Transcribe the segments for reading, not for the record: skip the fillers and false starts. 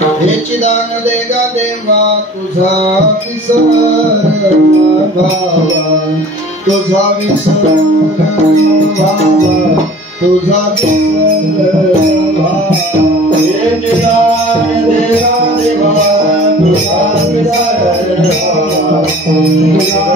हे चिदान देगा देवा तुझा विसर भावा तुझा विसर भावा तुझा विसर भावा हे चिदान देगा देवा तुझा विसर भावा तुझा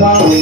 Bye.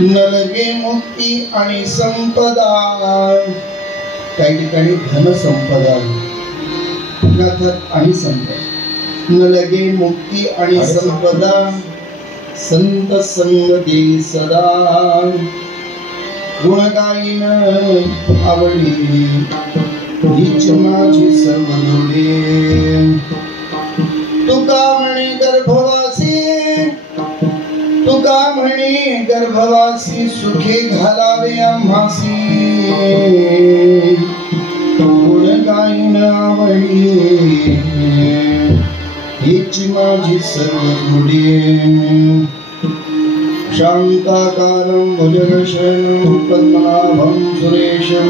नलगे मुक्ती आणि संपदा. काही ठिकाणी धन संपदा आणि संपदा. नलगे मुक्ती आणि संपदा संत संगती सदा. गुणगायीन आवडी हीच माझी सर्वदुडे. तुका म्हणे गर्भवासी, तुका म्हणे गर्भवासी सुखे घालावे आम्हासी. गुणगायीन आवडी हीच माझी सर्वदुडे. शांताकारं भुजगशयनं पद्मनाभं सुरेशं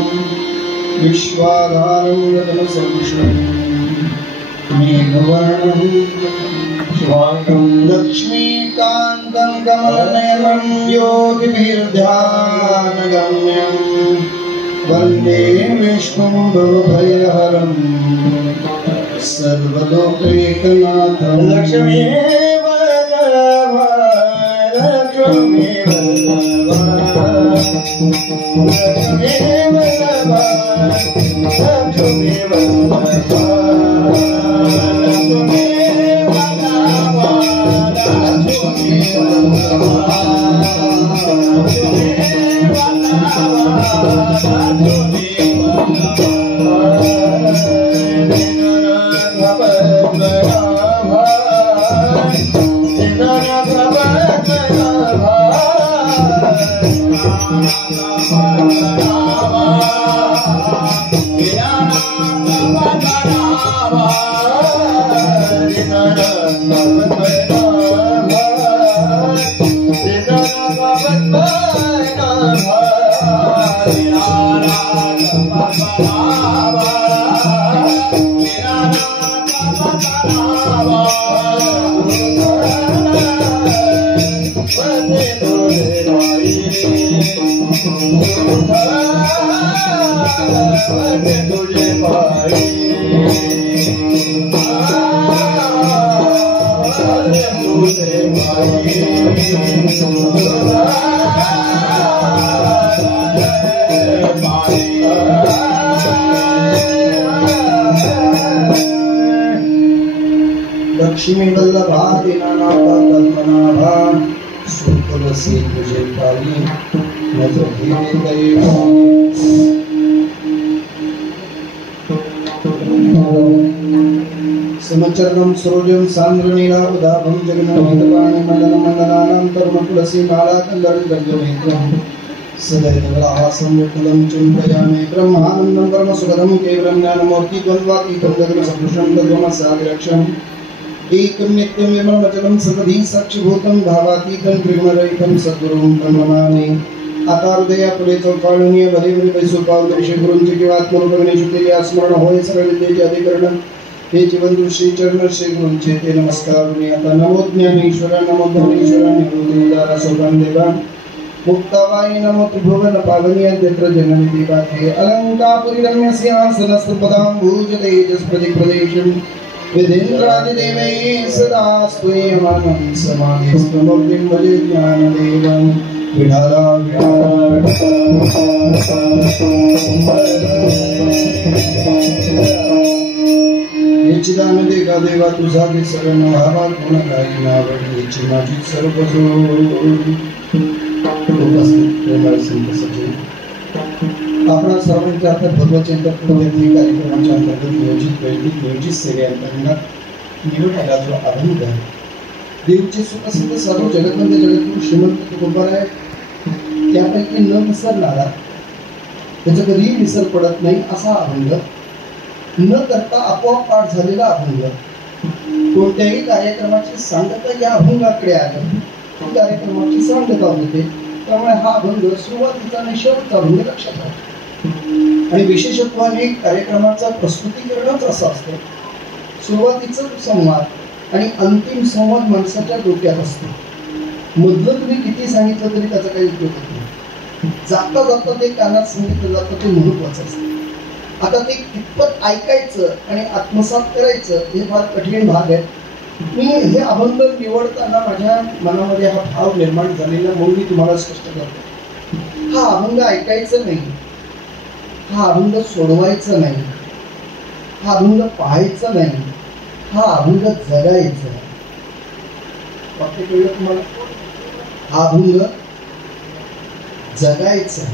विश्वाधारं गगनसदृशं मेघवर्णं शुभांगं लक्ष्मीकान्तं कमलनयनं योगिभिर्ध्यानगम्यं वन्दे विष्णुं भवभयहरं सर्वलोकैकनाथं. लक्ष्मी लक्ष्मी वल्लभा दीनानाथा पद्मनाभा सुखवसी तुझे पाली नजर घेणे दैव. समचरणं सरोजं सान्द्रनीलावदाभं जगन्नाथपाणि मण्डलमण्डलानां तरुणतुलसी माला कन्दरं गर्जनेत्रं सदैवहासं विपुलं चिन्तयामि. ब्रह्मानन्दं परमसुखदं केवलं ज्ञानमूर्ति द्वन्द्वातीतं गगनसदृशं तद्वमसादिरक्षम् एकं नित्यं विमलमचलं सर्वधी साक्षीभूतं भावातीतं त्रिगुणरहितं सद्गुरुं नमामि. आता हृदयापुढे चौपाळणीय भले भले पैसोपाव दर्शे गुरूंचे किंवा आत्मरूपगणेश केले स्मरण होय सर्व विद्येचे अधिकरण हे जीवन श्री चरण श्री गुरूंचे ते नमस्कार. आता नमो ज्ञानेश्वर नमो धनेश्वर निवृत्ती उदारा सोपान देवा मुक्ताबाई नमो त्रिभुवन पावनी यत्र जननी देवा हे अलंकापुरी रम्य सिंहासनस्तपदां भूज तेजस्पति प्रदेशं विधेन्द्रादिदेवै सदा स्तूयमानं समाधिस्तमोक्तिं भजे ज्ञानदेवं. विठाला निचिदानंदे का देवा तुझा दे शरण व्हावा गुणगायी नावडी हीच माझी सर्वजोड. प्रेमळ संत सजन आपणा सर्वांच्या आता भगवचंद्र प्रवृत्ती कार्यक्रमाच्या अंतर्गत नियोजित सेवेअंतर्गत निवडलेला जो अभंग देवचे सुप्रसिद्ध सर्व जगतमध्ये जगद्गुरु श्रीमंत तुकोबाराय त्यापैकी न विसरणारा त्याचा कधीही विसर पडत नाही असा अभंग न करता आपोआप पाठ झालेला अभंग. कोणत्याही कार्यक्रमाची सांगता या अभंगाकडे आलं तो कार्यक्रमाची सांगता होते. त्यामुळे हा अभंग सुरुवातीचा आणि शेवटचा अभंग लक्षात राहतो. आणि विशेषत्वाने कार्यक्रमाचा प्रस्तुतीकरणच असं असतं. सुरुवातीचा संवाद आणि अंतिम संवाद माणसाच्या डोक्यात असतो. मधलं तुम्ही किती सांगितलं तरी त्याचा काही उपयोग होत नाही. जाता जाता ते कानात सांगितलं जातं ते महत्वाचं असतं. आता ते कितपत ऐकायचं आणि आत्मसात करायचं हे फार कठीण भाग आहे. मी हे अभंग निवडताना माझ्या मनामध्ये हा भाव निर्माण झालेला म्हणून मी तुम्हाला स्पष्ट करतो. हा अभंग ऐकायचं नाही, हा अभंग सोडवायचा नाही, हा अभंग पाहायचा नाही, हा अभंग जगायचा. वाक्य कळलं तुम्हाला? हा अभंग जगायचा.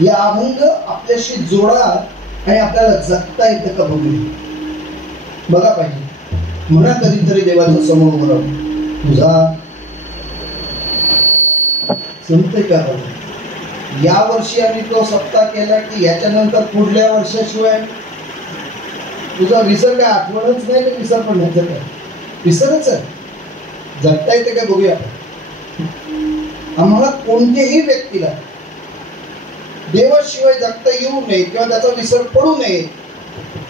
या अभंग आपल्याशी जोडा आणि आपल्याला जगता येतं का बघूया. बघा पाहिजे म्हणा कधीतरी देवाच्या समोर उभं राहून, तुझा जमतंय का बघा. या वर्षी आम्ही तो सप्ताह केला की याच्यानंतर पुढल्या वर्षाशिवाय तुझा विसर काय आठवणच नाही, विसर पडण्याचं काय विसरच आहे. जगता येते काय बघूया. आम्हाला कोणत्याही व्यक्तीला देवाशिवाय जगता येऊ नये किंवा त्याचा विसर पडू नये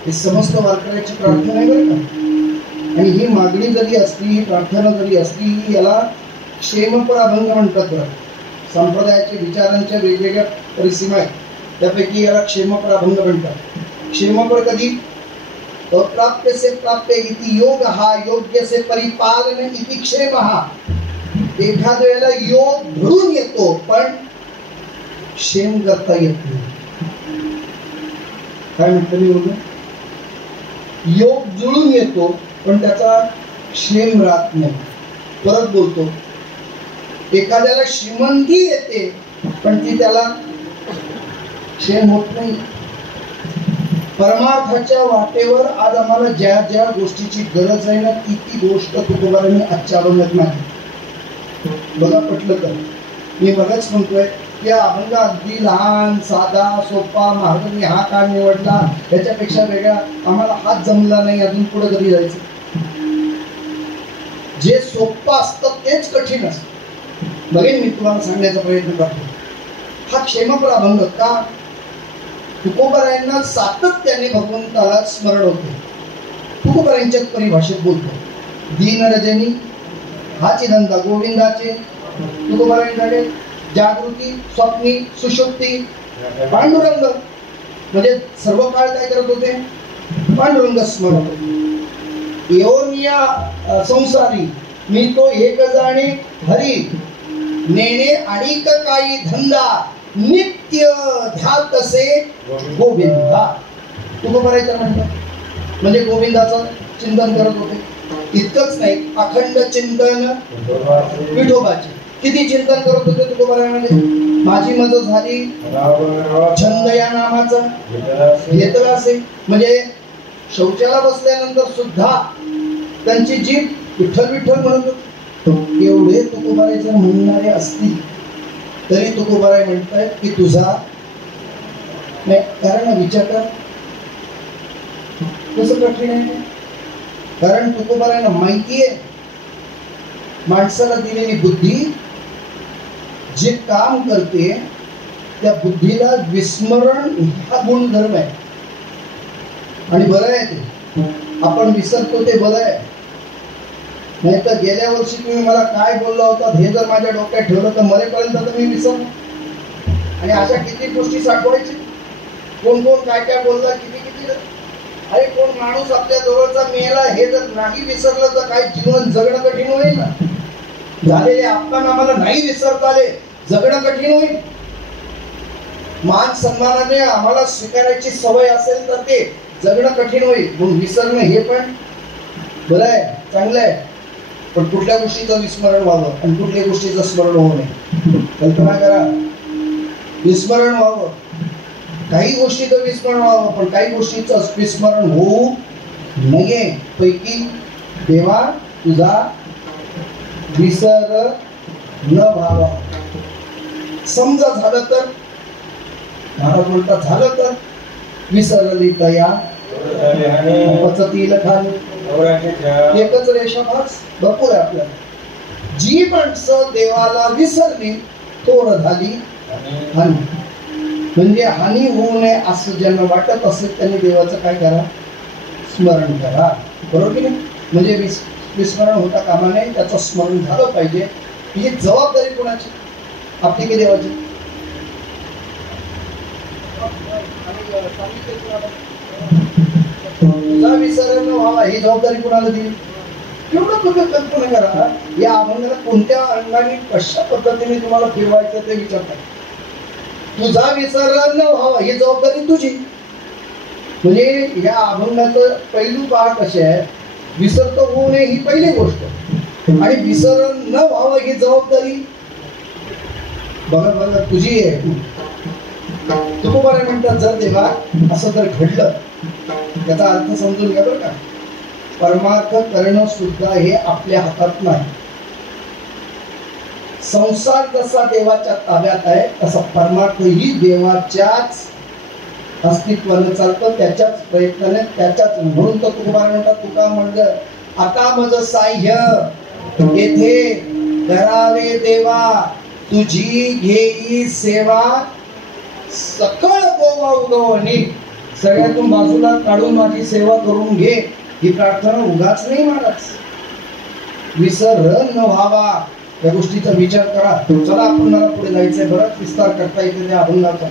हे समस्त वारकऱ्याची प्रार्थना आहे बरं का. आणि ही मागणी जरी असली, ही प्रार्थना जरी असली, याला क्षेमपर अभंग म्हणतात बरं. संप्रदायाच्या विचारांच्या वेगवेगळ्या परिसीमा आहेत, त्यापैकी याला क्षेमपर अभंग म्हणतात. क्षेमपर कधी? अप्राप्य से प्राप्य इति योग हा, योग्य से परिपालन इति क्षेम हा. एखाद्या वेळेला योग घडून येतो पण क्षेम करता येत नाही. काय म्हटलं मी बोलतो? योग जुळून येतो पण त्याचा क्षेम राहत नाही. परत बोलतो, एखाद्याला श्रीमंती येते पण ती त्याला क्षेम होत नाही. परमार्थाच्या वाटेवर आज आम्हाला ज्या ज्या गोष्टीची गरज आहे ना, ती गोष्ट तुकोबारांनी आजच्या अभंगात नाही. बघा पटलं तर मी बघाच म्हणतोय की अभंग अगदी लहान, साधा, सोपा, महाराजांनी हा का निवडला, त्याच्यापेक्षा वेगळा आम्हाला हाच जमला नाही, अजून पुढे कधी जायचं. जे सोपं असतं तेच कठीण असतं. बघेन मी तुम्हाला सांगण्याचा प्रयत्न करतो. हा क्षेमपर अभंग का? तुकोबारायांना सातत्याने भगवंताला स्मरण होते. तुकोबारायांच्या परिभाषेत बोलतो, दीन रजनी हाची धंदा गोविंदाचे. तुकोबारायांकडे जागृती, स्वप्नी, सुषुप्ती, पांडुरंग, म्हणजे सर्व काळ काय करत होते? पांडुरंग स्मरण होते. येऊन या संसारी मी तो एक जाणे हरी, नेणे अनेक काही धंदा, नित्य ध्यातसे गोविंदा. तुकोबारायचं म्हणतात म्हणजे गोविंदाचं चिंतन करत होते. इतकंच नाही, अखंड चिंतन विठोबाचे. किती चिंतन करत होते तुकोबारायांमध्ये? माझी मदत झाली छंद या नामाचा घेतला असे. म्हणजे शौचाला बसल्यानंतर सुद्धा त्यांची जीभ विठ्ठल विठ्ठल म्हणत होती. एवढे तुकोबाराय जर म्हणणारे असतील तरी तुकोबाराय म्हणतायत की तुझा नाही. कारण विचार कर कसं कठीण आहे. कारण तुकोबारायांना माहिती आहे माणसाला दिलेली बुद्धी जे काम करते त्या बुद्धीला विस्मरण हा गुणधर्म आहे. आणि बरं आहे ते आपण विसरतो, ते बरं आहे. नाही तर गेल्या वर्षी तुम्ही मला काय बोलला होता हे जर माझ्या डोक्यात ठेवलं तर मरेपर्यंत तर मी विसरलो. आणि अशा किती गोष्टी साठवायची, कोण कोण काय काय बोलला, किती किती. अरे कोण माणूस आपल्या जवळचा मेला हे जर नाही विसरलं तर काय जीवन जगणं कठीण होईल ना. झालेले अपमान आम्हाला नाही विसरता आले, जगणं कठीण होईल. मान सन्मानाने आम्हाला स्वीकारायची सवय असेल तर ते जगणं कठीण होईल. म्हणून विसरणं हे पण बरं आहे, चांगलं आहे. पण कुठल्या गोष्टीचं विस्मरण व्हावं आणि कुठल्या गोष्टीचं स्मरण होऊ नये. कल्पना करा, विस्मरण व्हावं, काही गोष्टीचं विस्मरण व्हावं पण काही गोष्टीचं विस्मरण होऊ नये. पैकी देवा तुझा विसर न व्हावा. समजा झालं तर महाराज म्हणतात झालं तर विसरली तया पचतील खाली. एकच रेषा भास भरपूर आहे आपल्याला. जी माणसं देवाला विसरली थोर झाली हानी. म्हणजे हानी होऊ नये असं ज्यांना वाटत असेल त्यांनी देवाचं काय करा? स्मरण करा. बरोबर की नाही? म्हणजे विस्मरण होता कामा नये, त्याचं स्मरण झालं पाहिजे. ही जबाबदारी कोणाची? आपली की देवाची? तुझा विसर न व्हावा ही जबाबदारी कोणाला दिली? एवढं तुम्ही कल्पना करा, या अभंगाला कोणत्या अंगाने कशा पद्धतीने तुम्हाला फिरवायचं ते विचारतात. तुझा विसर न व्हावा ही जबाबदारी तुझी. म्हणजे या अभंगाचं पैलू पहा कसे आहे, विसर होऊ नये ही पहिली गोष्ट, आणि विसर न व्हावं ही जबाबदारी बघा तुझी आहे. तुकोबाराय म्हणतात, जर देवा असं जर घडलं, त्याचा अर्थ समजून घ्या बरं का. परमार्थ करणं सुद्धा हे आपल्या हातात नाही. संसार जसा देवाच्या ताब्यात आहे तसा परमार्थ ही देवाच्याच अस्तित्वाने चालतं, त्याच्याच प्रयत्नाने, त्याच्याच. म्हणून तर तुकोबाराय म्हणतात, तुका म्हणलं आता मज साह्य येथे करावे देवा, तुझी घेई सेवा सकळ गोवा उगवणी. सगळ्यातून बाजूला काढून माझी सेवा करून घे, ही प्रार्थना उगाच नाही महाराज. विसर न व्हावा या गोष्टीचा विचार करा. चला आपण मला पुढे जायचंय, बराच विस्तार करता येते त्या अभंगाचा.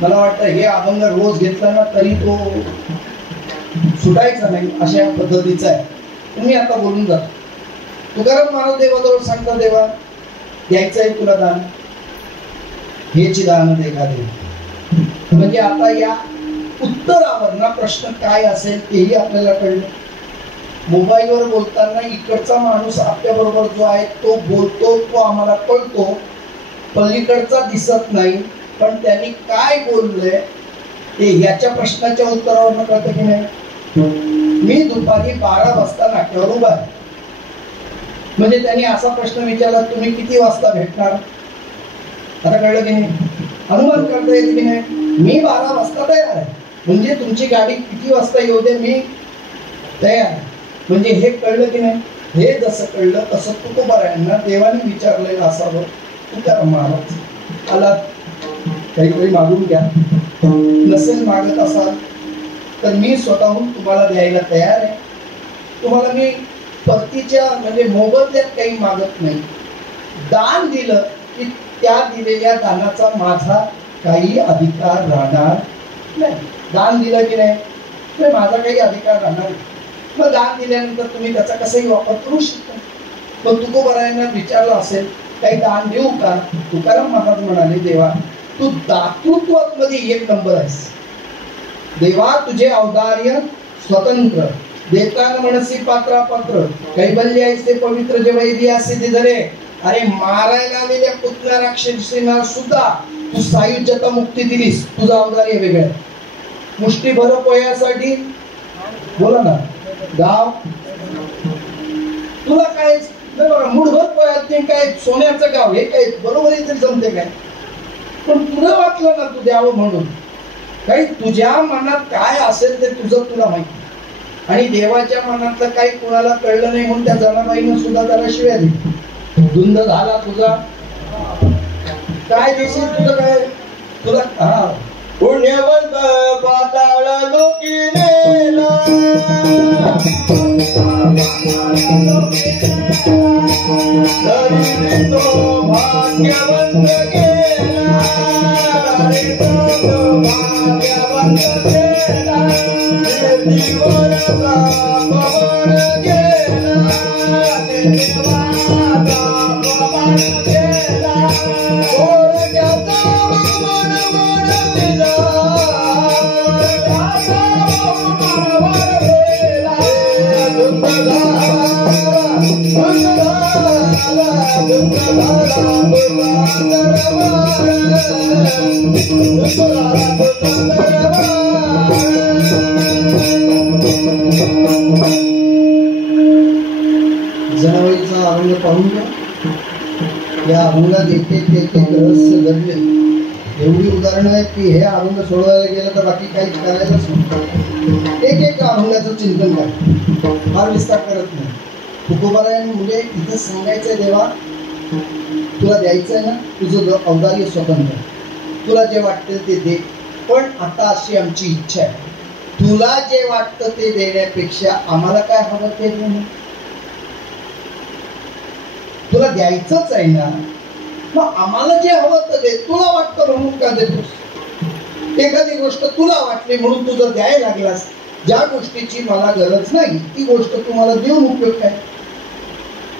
मला वाटतं हे अभंग रोज घेतला ना तरी तो सुटायचा नाही, अशा पद्धतीचा आहे. तुम्ही आता बोलून जा. तुकाराम महाराज देवाजवळ सांगता, देवा द्यायचं आहे तुला दान, हेची दान देखा दे. म्हणजे आता या उत्तरावर ना प्रश्न काय असेल तेही आपल्याला कळलं. मोबाईलवर बोलताना इकडचा माणूस आपल्या बरोबर जो आहे तो बोलतो, तो आम्हाला कळतो, पलीकडचा दिसत नाही, पण त्यांनी काय बोललंय ते ह्याच्या प्रश्नाच्या उत्तरावर कळतं की नाही. मी दुपारी 12 वाजता नाक्यावर उभा आहे, म्हणजे त्यांनी असा प्रश्न विचारला, तुम्ही किती वाजता भेटणार. आता कळलं की नाही, अनुमान करता येईल की नाही. मी 12 वाजता तयार आहे, म्हणजे तुमची गाडी किती वाजता येऊ दे, मी तयार आहे. म्हणजे हे कळलं की नाही. हे जसं कळलं तसं तुकोबारायांना देवाने विचारलेलं असावं, तुकाराम महाराज आला काहीतरी मागून घ्या, नसेल मागत असाल तर मी स्वतःहून तुम्हाला द्यायला तयार आहे. तुम्हाला मी परतीच्या म्हणजे मोबदल्यात काही मागत नाही. दान दिलं की त्या दिलेल्या दानाचा माझा काही अधिकार राहणार नाही. दान दिलं की नाही, माझा काही अधिकार राहणार नाही. मग दान दिल्यानंतर तुम्ही त्याचा कसाही वापर करू शकता. पण तुकोबारायांना विचारलं असेल काही दान देऊ का. तुकाराम महाराज म्हणाले, देवा तू दातृत्वात मध्ये 1 नंबर आहेस. देवा तुझे औदार्य स्वतंत्र, देताना मनसी पात्रा पात्र, कैबल्य ऐसे पवित्र जे वैद्य सिद्धी झाले. अरे मारायला आलेल्या पुतळ्या राक्षसींना सुद्धा तू सायुज्यता मुक्ती दिलीस, तुझं औदार्य वेगळं. मुष्टीभर पोयासाठी बोला ना गाव, तुला काय मुठभर पोयात काय सोन्याचं गाव, हे काय बरोबर आहे तरी जमते काय. पण तुला वाटलं ना तू द्यावं म्हणून, काही तुझ्या मनात काय असेल ते तुझं तुला माहिती. आणि देवाच्या मनातलं काही कुणाला कळलं नाही म्हणून त्या जनाबाईनं सुद्धा त्याला शिव्या दिली. धुंद झाला तुझा काय देशील, तुझं काय तुला. हा पुण्यवंत पाताळ लोकी नेला, तरी तो भाग्यवंत गेला, भाग्यवंत गेला, देवाचा पवन गेला, देवाचा पवन गेला, गोरक्याचा मन दिला, जनाबाईचा अभंग पाहून घ्या. या अभंगात एक रहस्य दडले. एवढी उदाहरणं आहेत की हे अभंग सोडवायला गेलं तर बाकी काहीच करायलाच नाही. एक अभंगाचं चिंतन करा, फार विस्तार करत नाही. तुकोबारायांनी म्हणजे इथं सांगायचंय, देवा तुला द्यायचंय ना, तुझं औदार्य स्वतंत्र, तुला जे वाटतं ते दे. पण आता अशी आमची इच्छा आहे, तुला जे वाटतं ते देण्यापेक्षा आम्हाला काय हवं ते दे. तुला द्यायचंच आहे ना, मग आम्हाला जे हवं तर दे. तुला वाटतं म्हणून का देतोस. एखादी गोष्ट तुला वाटली म्हणून तू जर द्यायला लागलास, ज्या गोष्टीची मला गरज नाही ती गोष्ट तुम्हाला देऊन उपयोग काय.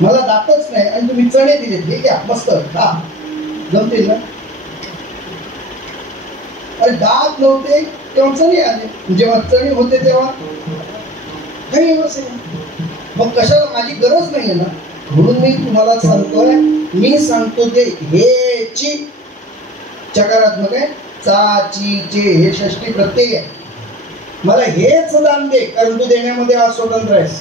मला दातच नाही आणि तुम्ही चणे दिले, ठीक आहे मस्त खा, जमतील ना? अरे दात नव्हते तेव्हा चणे आले, जेव्हा चणे होते तेव्हा काही व्यवस्थित नाही. मग कशाला, माझी गरज नाहीये ना, म्हणून मी तुम्हाला सांगतोय, मी सांगतो ते हेची चकारात्मक आहे, चा ची चे हे षष्टी प्रत्यय आहे. मला हेच दान दे, कारण तू देण्यामध्ये अस्वतंत्र आहेस.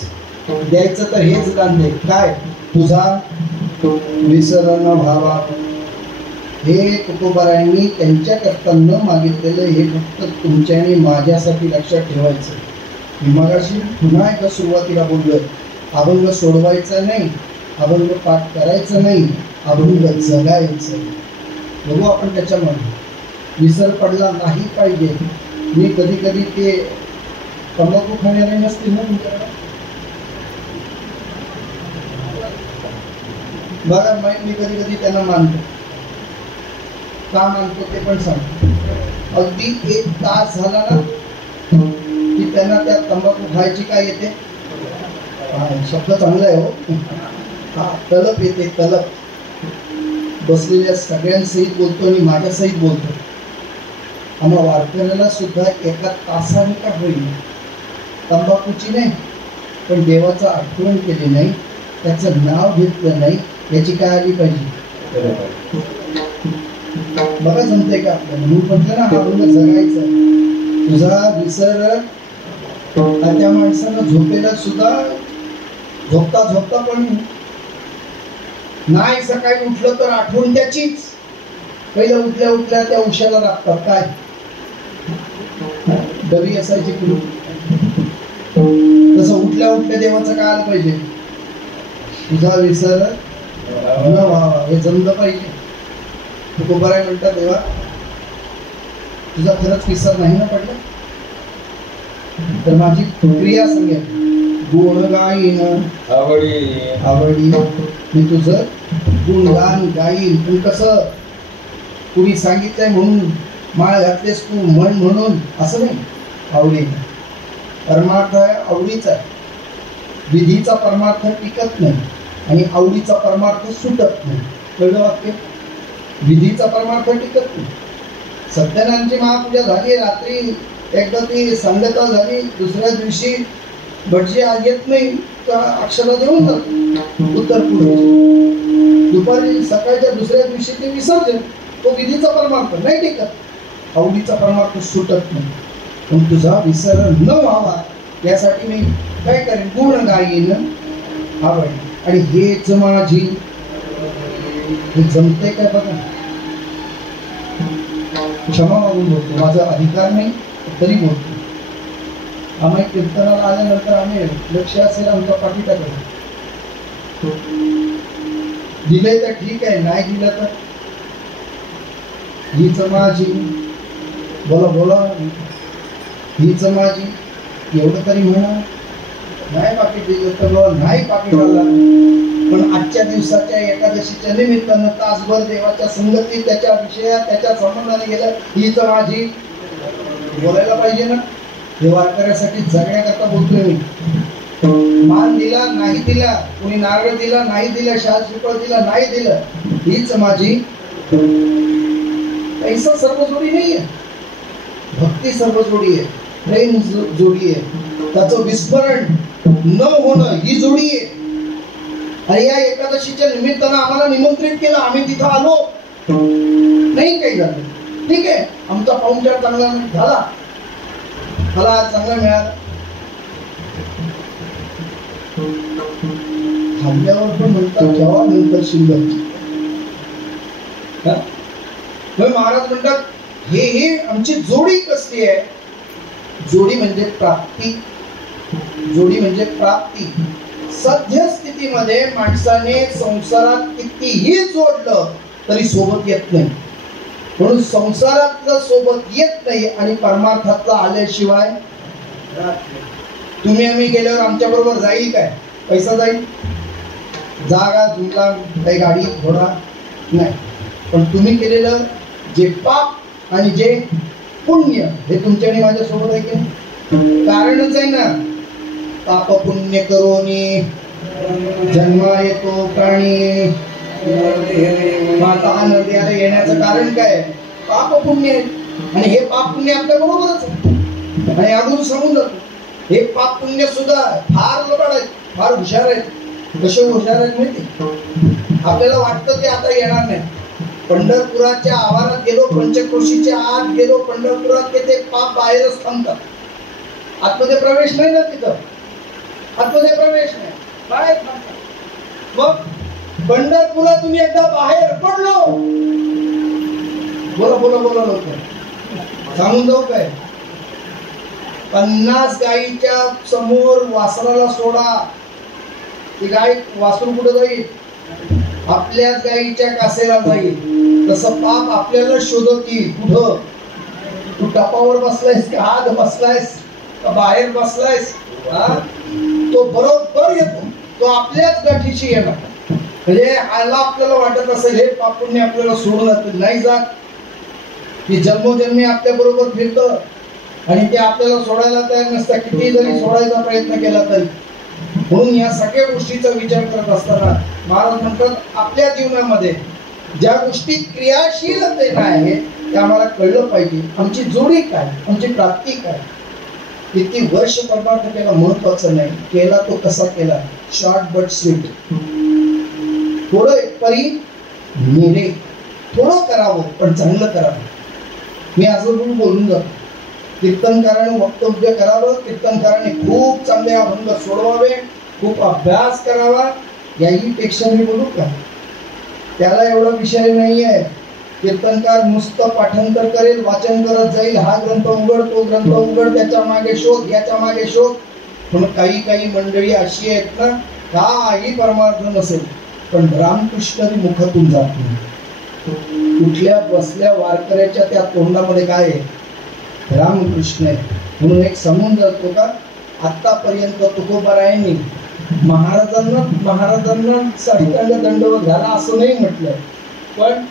द्यायचं तर हेच दान दे. काय? तुझा विसरण व्हावा. हे तुकोबारायांनी त्यांच्याकरता न मागितलेलं, हे फक्त तुमच्या आणि माझ्यासाठी लक्षात ठेवायचं. मी मगाशी पुन्हा एकदा सुरुवातीला बोललोय, अभंग सोडवायचा नाही, अभंग पाठ करायचं नाही, अभंग जगायचं. बघू आपण त्याच्यामध्ये विसर पडला नाही पाहिजे. मी कधी कधी ते तंबाखू खाणारे नसतील ना तुमच्याकडे, बघा मी कधी कधी त्यांना मानतो. का मानतो ते पण सांगतो. अगदी 1 तास झाला ना की त्यांना त्या तंबाखू खायची काय येते, शब्द चांगला आहे हो, हा तलप येते. तलप बसलेल्या सगळ्यांसहित बोलतो आणि माझ्यासहित बोलतो. आम्हा वारकऱ्याला सुद्धा 1 तासाने का होईल तंबाखूची नाही, पण देवाचं आठवण केली नाही, त्याचं नाव घेतलं नाही, याची काय आली पाहिजे. बघा जमते का आपल्याला. म्हणून म्हटलं ना, हा अभंग जगायचा. तुझा विसर, त्या माणसानं झोपेला सुद्धा झोपता झोपता पण नाही, सकाळी उठलं तर आठवण त्याचीच. पहिलं उठल्या उठल्या त्या उशाला लागतात. काय डबी असायची कुलूप, तसं उठल्या उठल्या देवाचं काय आलं पाहिजे, तुझा विसर न व्हावा, हे जमलं पाहिजे. तुकोबाराय म्हणतात, देवा तुझा खरंच विसर नाही ना पडला, तर माझी क्रिया सांगेल. गुण गाईन आवडी आवडी, मी तुझं गुणगान गाईन. पण कसं, कुणी सांगितलंय म्हणून माळ घातलेस तू म्हण म्हणून असं नाही. आवडी परमार्थ आहे, आवडीचा आहे. विधीचा परमार्थ टिकत नाही आणि आवडीचा परमार्थ सुटत नाही. कळलं वाक्य? विधीचा परमार्थ टिकत नाही. सत्यनारायणची महापूजा झाली, रात्री एकदा ती संगता झाली, दुसऱ्या दिवशी भटजी येत नाही तर अक्षरा देऊन जातो उत्तर पुढे. दुपारी सकाळच्या दुसऱ्या दिवशी ते विसर्जन. तो विधीचा परमार्थ नाही टिकत, आवडीचा परमार्थ सुटत नाही. पण तुझा विसर न व्हावा यासाठी मी काय करेन, गुण गाईन आवड. आणि हेच माझी, हे जमते काय बघा. क्षमा मागून बोलतो, माझा अधिकार नाही तरी बोलतो. आम्ही कीर्तनाला आल्यानंतर आम्ही लक्ष असेल आमच्या पाठीटाकडे, दिले तर ठीक आहे, नाही दिलं तर हीच माझी, बोला बोला हीच माझी, एवढं तरी म्हणा. नाही पाकिट दिलं तर बोला नाही पाकिट आला. पण आजच्या दिवसाच्या एकादशीच्या निमित्तानं तासभर देवाच्या संगतीत, त्याच्या विषयात, त्याच्या संबंधाने गेलं, हीच माझी बोलायला पाहिजे ना. हे वारकऱ्यासाठी जगण्याकरता बोलतोय मी. मान दिला नाही दिला, कोणी नारळ दिला नाही दिला, शाल श्रीफळ दिला नाही दिलं, हीच माझी. पैसा सर्व जोडी नाहीये, भक्ती सर्व जोडी आहे, प्रेम जोडी आहे, त्याचं विस्मरण न होणं ही जोडी आहे. आणि या एकादशीच्या निमित्तानं आम्हाला निमंत्रित केलं, आम्ही तिथं आलो नाही, काही झालं ठीक आहे, आमचा पाहुणचार चांगला झाला, मला चांगला मिळाला. थांबल्यावर पण म्हणतात केव्हा नंतर शिल्लक. महाराज म्हणतात हे आमची जोडी कसली आहे. जोडी म्हणजे प्राप्ती, जोडी म्हणजे प्राप्ती. सध्या स्थितीमध्ये माणसाने संसारात कितीही जोडलं तरी सोबत येत नाही. म्हणून संसारातलं सोबत येत नाही आणि परमार्थातलं आल्याशिवाय तुम्ही आम्ही गेल्यावर आमच्या बरोबर जाईल काय, पैसा जाईल, जागा जुमला, काही गाडी घोडा नाही. पण तुम्ही केलेलं जे पाप आणि जे पुण्य हे तुमच्या आणि माझ्या सोबत आहे की नाही. कारणच आहे ना, पाप पुण्य करोनी जन्म येतो प्राणी माता नद्याला येण्याचं कारण काय? पाप पुण्य आहे. आणि हे पाप पुण्य आपल्या बरोबरच आहे. आणि अजून सांगून जातो, हे पाप पुण्य सुद्धा फार लबाड आहेत, फार हुशार आहेत. कसे हुशार आहेत माहिती? आपल्याला वाटतं ते आता येणार नाही. पंढरपुराच्या आवारात गेलो, पंचक्रोशीच्या आत गेलो, पंढरपुरात ते पाप बाहेरच थांबतात. आतमध्ये प्रवेश नाही ना तिथं, आतमध्ये प्रवेश नाही, बाहेर थांबतात. मग पंढरपुरातून एकदा बाहेर पडलो, बोला बोला बोला लोक सांगून जाऊ काय? 50 गायीच्या समोर वासराला सोडा, ती गाय वासरू कुठं जाईल? आपल्याच गायीच्या कासेला जाईल. तसं पाप आपल्याला शोधत येईल. कुठं? तू टपावर बसलायस का आत बसलायस का बाहेर बसलायस? तो बरोबर येतो, तो आपल्याच गाठीशी येणार. म्हणजे आला आपल्याला वाटत असेल हे पाप पुण्य आपल्याला सोडून जातील, नाही जात. ती जन्मोजन्मी आपल्या बरोबर फिरतं आणि ते आपल्याला सोडायला तयार नसतं, किती जरी सोडायचा प्रयत्न केला तरी. म्हणून या सगळ्या गोष्टीचा विचार करत असताना महाराज म्हणतात, आपल्या जीवनामध्ये ज्या गोष्टी क्रियाशीलतेने आहेत त्या आम्हाला कळलं पाहिजे. आमची जोडी काय, आमची प्राप्ती काय. किती वर्ष परमार्थ केला महत्वाचं नाही, केला तो कसा केला. Short but sweet. थोडं परी नेरे, थोडं करावं पण चांगलं करावं. मी असं बोलून जातो, कीर्तनकाराने वक्तव्य करावं, कीर्तनकाराने खूप चांगले अभंग सोडवावे, खूप अभ्यास करावा. याही पेक्षा मी बोलू का? त्याला एवढा विषय नाही आहे. कीर्तनकार नुसतं पाठांतर करेल, वाचन करत जाईल, हा ग्रंथ उघड तो ग्रंथ उघड, त्याच्या मागे शोध, याच्या मागे शोध. पण काही मंडळी अशी आहेत ना, काही परमार्थ नसेल पण रामकृष्ण मुखातून जात नाही. कुठल्या बसल्या वारकऱ्याच्या त्या तोंडामध्ये काय आहे? रामकृष्ण आहे. म्हणून एक समजून जातो का, आतापर्यंत तुकोबारायांनी महाराजांना साष्टांग दंडवत घाला असं नाही म्हटलं, पण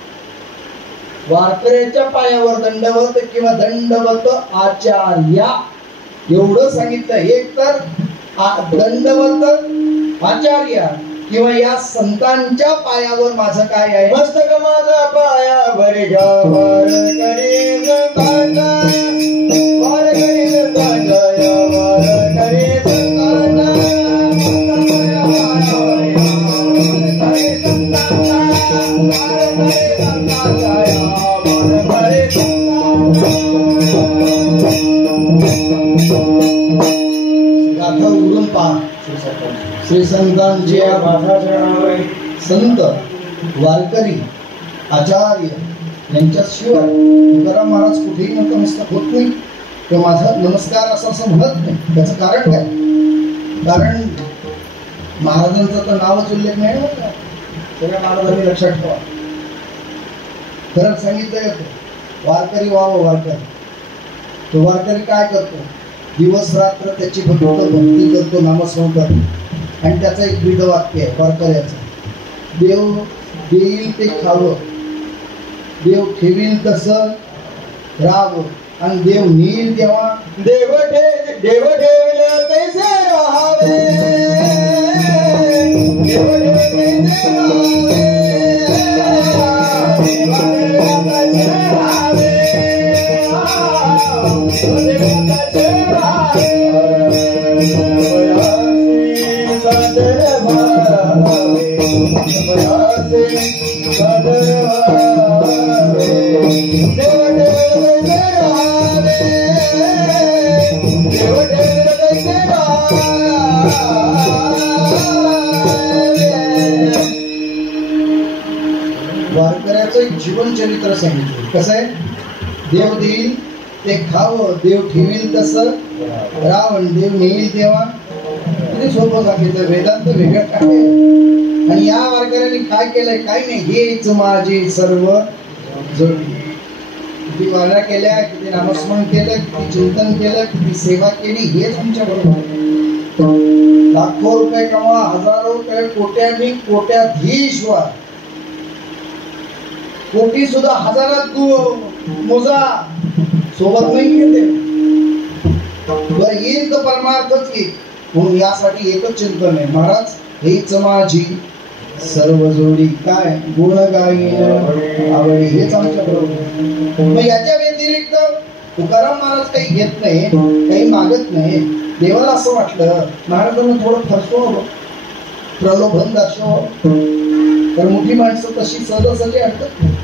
वारकऱ्याच्या पायावर दंडवत किंवा दंडवत आचार्या एवढं सांगितलं. एक तर दंडवत आचार्य किंवा या संतांच्या पायावर माझं काय आहे? मस्तक माझा पायावर घ्या, वार करी संतांना, वार करी संतांना, वार करी संतांना, गाथा उघडून पहा. श्री संतांचे संत वारकरी आचार्य यांच्याशिवाय तुकाराम महाराज कुठेही नतमस्तक होत नाही किंवा माझा नमस्कार असं म्हणत नाही. त्याचं कारण काय? कारण महाराजांचं तर नावच उल्लेख नाही होता. सगळ्या महाराजांनी लक्षात ठेवा. खरंच सांगितलं वारकरी व्हावं. वारकरी तो वारकरी काय करतो? दिवस रात्र त्याची फक्त भक्ती करतो, नामस्मरण करतो. आणि त्याचं एक ब्रीद वाक्य आहे वारकऱ्याचं, देव देईल ते खावं, देव ठेवील तसं राहावं, आणि देव नेईल तेव्हा देव ठेवलं कैसे राहावे, देव ठेवलं कैसे राहावे, वारकऱ्याचं एक जीवन चरित्र सांगितलं. कसं आहे? देव देईल ते खावं, देव ठेवील तसं रावण, देव नेईल तेव्हा. किती सोपं सांगितलं. वेदांत वेगळं काय. आणि या वारकऱ्यांनी काय केलंय? काही नाही, हेच माझी सर्व जोडी. किती वाऱ्या केल्या, किती नामस्मरण केलं, किती चिंतन केलं, किती सेवा केली, हेच आमच्या बरोबर. लाखो रुपये कमवा, हजारो रुपये, कोट्यांनी कोट्याधीश व्हा. कोटी सुद्धा हजारात मोजा, सोबत नाही येते. येईल तर परमार्थच येईल. म्हणून यासाठी एकच चिंतन आहे. महाराज हेच माझी सर्व जोडी काय गुण गाईन आवडी, हेच आमच्या बरोबर. मग याच्या व्यतिरिक्त तुकाराम महाराज काही घेत नाही, काही मागत नाही. देवाला असं वाटलं महाराजांना थोडं फसवावं, प्रलोभन दाखवावं, तर मोठी माणसं तशी सहजासहजी अडकत नाही.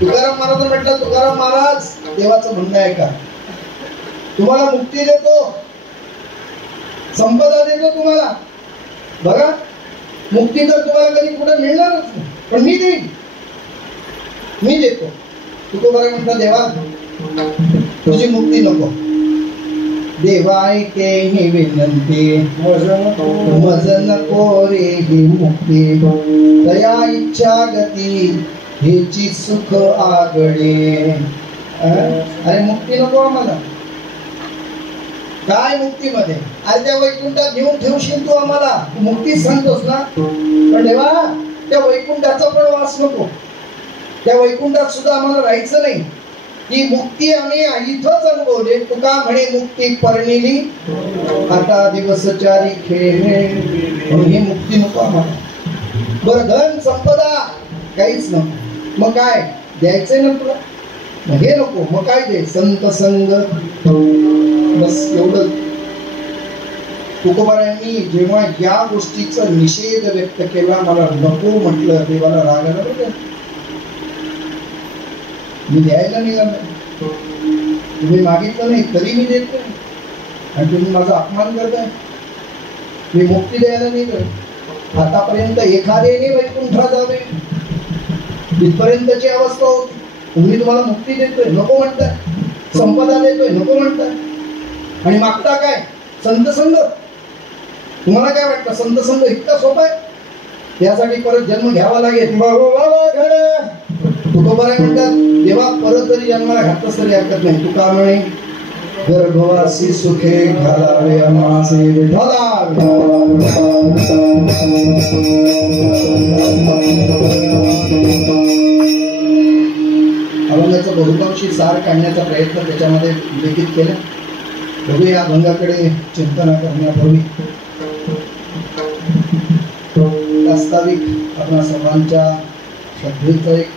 तुकाराम महाराज म्हटलं, तुकाराम महाराज देवाचं म्हणणं आहे का, तुम्हाला मुक्ती देतो, संपदा देतो तुम्हाला. बघा, मुक्ती तर तुम्हाला कधी कुठे मिळणारच नाही, पण मी देईन, मी देतो. तुकोबारा म्हणता, देवा तुझी मुक्ती नको. देवा ऐके ही विनंती, मज नको रे ही मुक्ती. दया इच्छा गती हेची सुख आगळे. अरे मुक्ती नको आम्हाला. काय मुक्तीमध्ये? अरे त्या वैकुंठात घेऊन ठेवशील तू आम्हाला, मुक्ती सांगतोस ना, पण देवा त्या वैकुंठाचा पण वास नको. त्या वैकुंठात सुद्धा आम्हाला राहायचं नाही. ती मुक्ती आम्ही इथंच अनुभवले. तुका म्हणे मुक्ती परणिली, आता दिवस चारी खेळ. ही मुक्ती नको आम्हाला. बरं, धन संपदा काहीच नको. मग काय द्यायचंय ना तुला? मग हे नको. मग काय दे? संत संग, बस एवढं. तुकोबारायांनी जेव्हा या गोष्टीचा निषेध व्यक्त केला, मला नको म्हटलं, देवाला राग आला बरं. मी द्यायला निघालो, तुम्ही मागितलं नाही तरी मी देत नाही, आणि तुम्ही माझा अपमान करताय. मी मुक्ती द्यायला निघालो. आतापर्यंत एखाद्याने वैकुंठात जावे इथपर्यंतची अवस्था होती. तुम्ही तुम्हाला मुक्ती देतोय, नको म्हणताय. संपदा देतोय, नको म्हणताय. आणि मागता काय? संत संग. तुम्हाला काय वाटतं संत संग इतका सोपा आहे? त्यासाठी परत जन्म घ्यावा लागेल. तुकोबाराय म्हणतात, देवा परत जरी जन्माला घातलंस तरी हरकत नाही. तुका म्हणे गर्भवासी सुखे घालावे आम्हासे विठ्ठला. अभंगाचा बहुतांशी सार काढण्याचा प्रयत्न त्याच्यामध्ये उल्लेखित केला. बघूया या अभंगाकडे चिंतन करण्यापूर्वी वास्तविक आपल्या सर्वांच्या श्रद्धेचं एक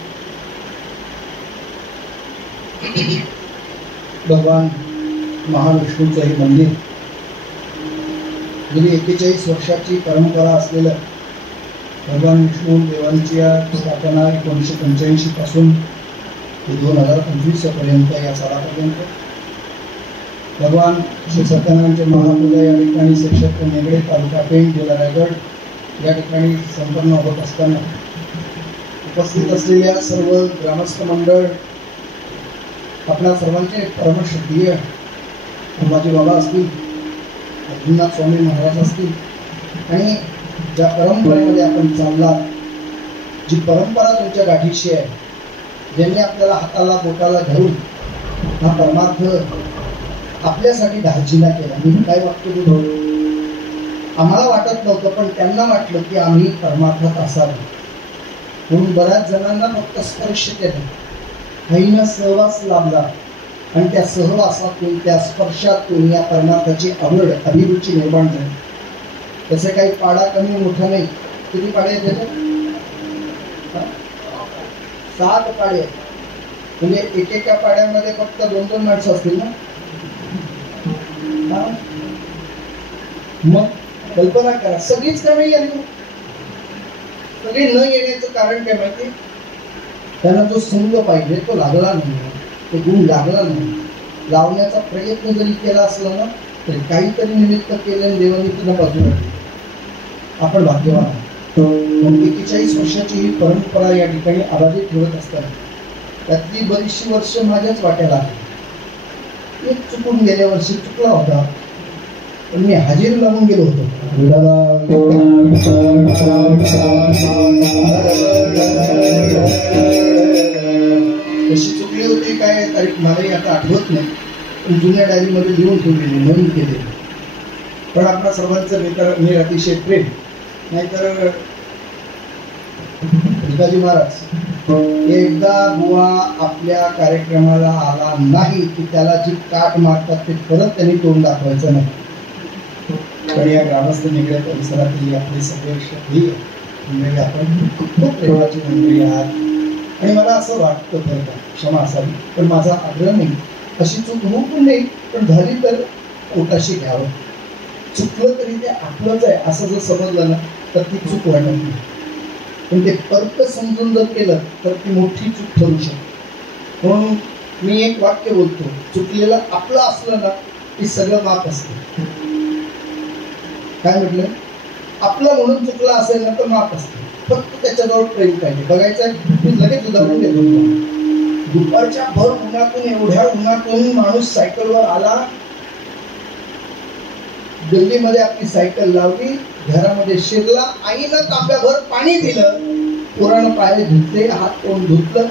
भगवान महाविष्णूचं हे मंदिर, गेली 41 वर्षाची परंपरा असलेलं भगवान विष्णू देवांची स्थापना 1985 पासून 2025 पर्यंत, या सालापर्यंत भगवान श्री सत्यनारायणचे महापूजा या ठिकाणी श्री क्षेत्र नेगडे, तालुका पेण, जिल्हा रायगड या ठिकाणी संपन्न होत असताना उपस्थित असलेल्या सर्व ग्रामस्थ मंडळ, आपल्या सर्वांचे परमश्रद्धेय अंबाजी बाबा असतील, अजिनाथ स्वामी महाराज असतील, आणि ज्या परंपरेमध्ये आपण चाललात, जी परंपरा तुमच्या गाठीशी आहे, ज्यांनी आपल्याला हाताला बोटाला धरून हा परमार्थ आपल्यासाठी दार्जिना केला. मी काय वाटतो, आम्हाला वाटत नव्हतं, पण त्यांना वाटलं की आम्ही परमार्थात असावे, म्हणून बऱ्याच जणांना फक्त स्पर्श केला, काहींना सहवास लाभला, आणि त्या सहवासातून, त्या स्पर्शातून या परमार्थाची आवड, अभिरुची निर्माण झाली. तसे काही पाडा कमी मोठा नाही. किती पाडे आहेत त्याच्यात? 7 पाडे. म्हणजे एकेका पाड्यामध्ये फक्त 2-2 माणसं असतील ना. मग कल्पना करा, सगळीच का नाही आली? सगळी न येण्याचं कारण काय माहिती? त्यांना जो संग पाहिजे तो लागला नाही, तो गुण लागला नाही. लावण्याचा प्रयत्न जरी केला असला ना, तरी काहीतरी निमित्त केलं, देवाने तिला बाजूला. आपण भाग्यवान. 41 वर्षाची ही परंपरा या ठिकाणी आबादी ठेवत असताना त्यातली बरीचशी वर्ष माझ्याच वाट्याला आली. एक चुकून गेल्या वर्षी चुकला होता, पण मी हजेरी लावून गेलो होतो. कशी चुकली होती काय तारीख मलाही आता आठवत नाही, पण जुन्या डायरीमध्ये लिहून ठेवलेली, नोंद केलेली. पण आपल्या सर्वांचं मी अतिशय प्रेम. नाहीतर भिकाजी महाराज एकदा बुवा आपल्या कार्यक्रमाला आला नाही की त्याला जी काट मारतात ते परत त्यांनी तोंड दाखवायचं नाही. पण या ग्रामस्थ निगड्या परिसरातील आपले सगळे श्रद्धेय मंडळी, आपण खूप प्रेमाची मंडळी आहात आणि मला असं वाटतं बरं का, क्षमा असावी पण माझा आग्रह नाही, अशी चूक होऊ पण नाही, पण झाली तर पोटाशी घ्यावं. चुकलं तरी ते आपलंच आहे असं जर समजलं ना तर ती चूक वाटत नाही, पण ते परत समजून जर केलं तर ती मोठी चूक ठरू शकते. म्हणून मी एक वाक्य बोलतो, चुकलेलं आपलं असलं ना की सगळं माफ असतं. काय म्हटलं? आपलं म्हणून चुकलं असेल ना तर माफ असतं, फक्त त्याच्याजवळ प्रेम पाहिजे. बघायचं मी लगेच उदाहरण देतो. दुपारच्या भर उन्हातून, एवढ्या उन्हातून माणूस सायकलवर आला, गल्लीमध्ये आपली सायकल लावली, घरामध्ये शिरला, आईनं तांब्याभर पाणी दिलं, पोरानं पाय धुतले, हात तोंड धुतलं,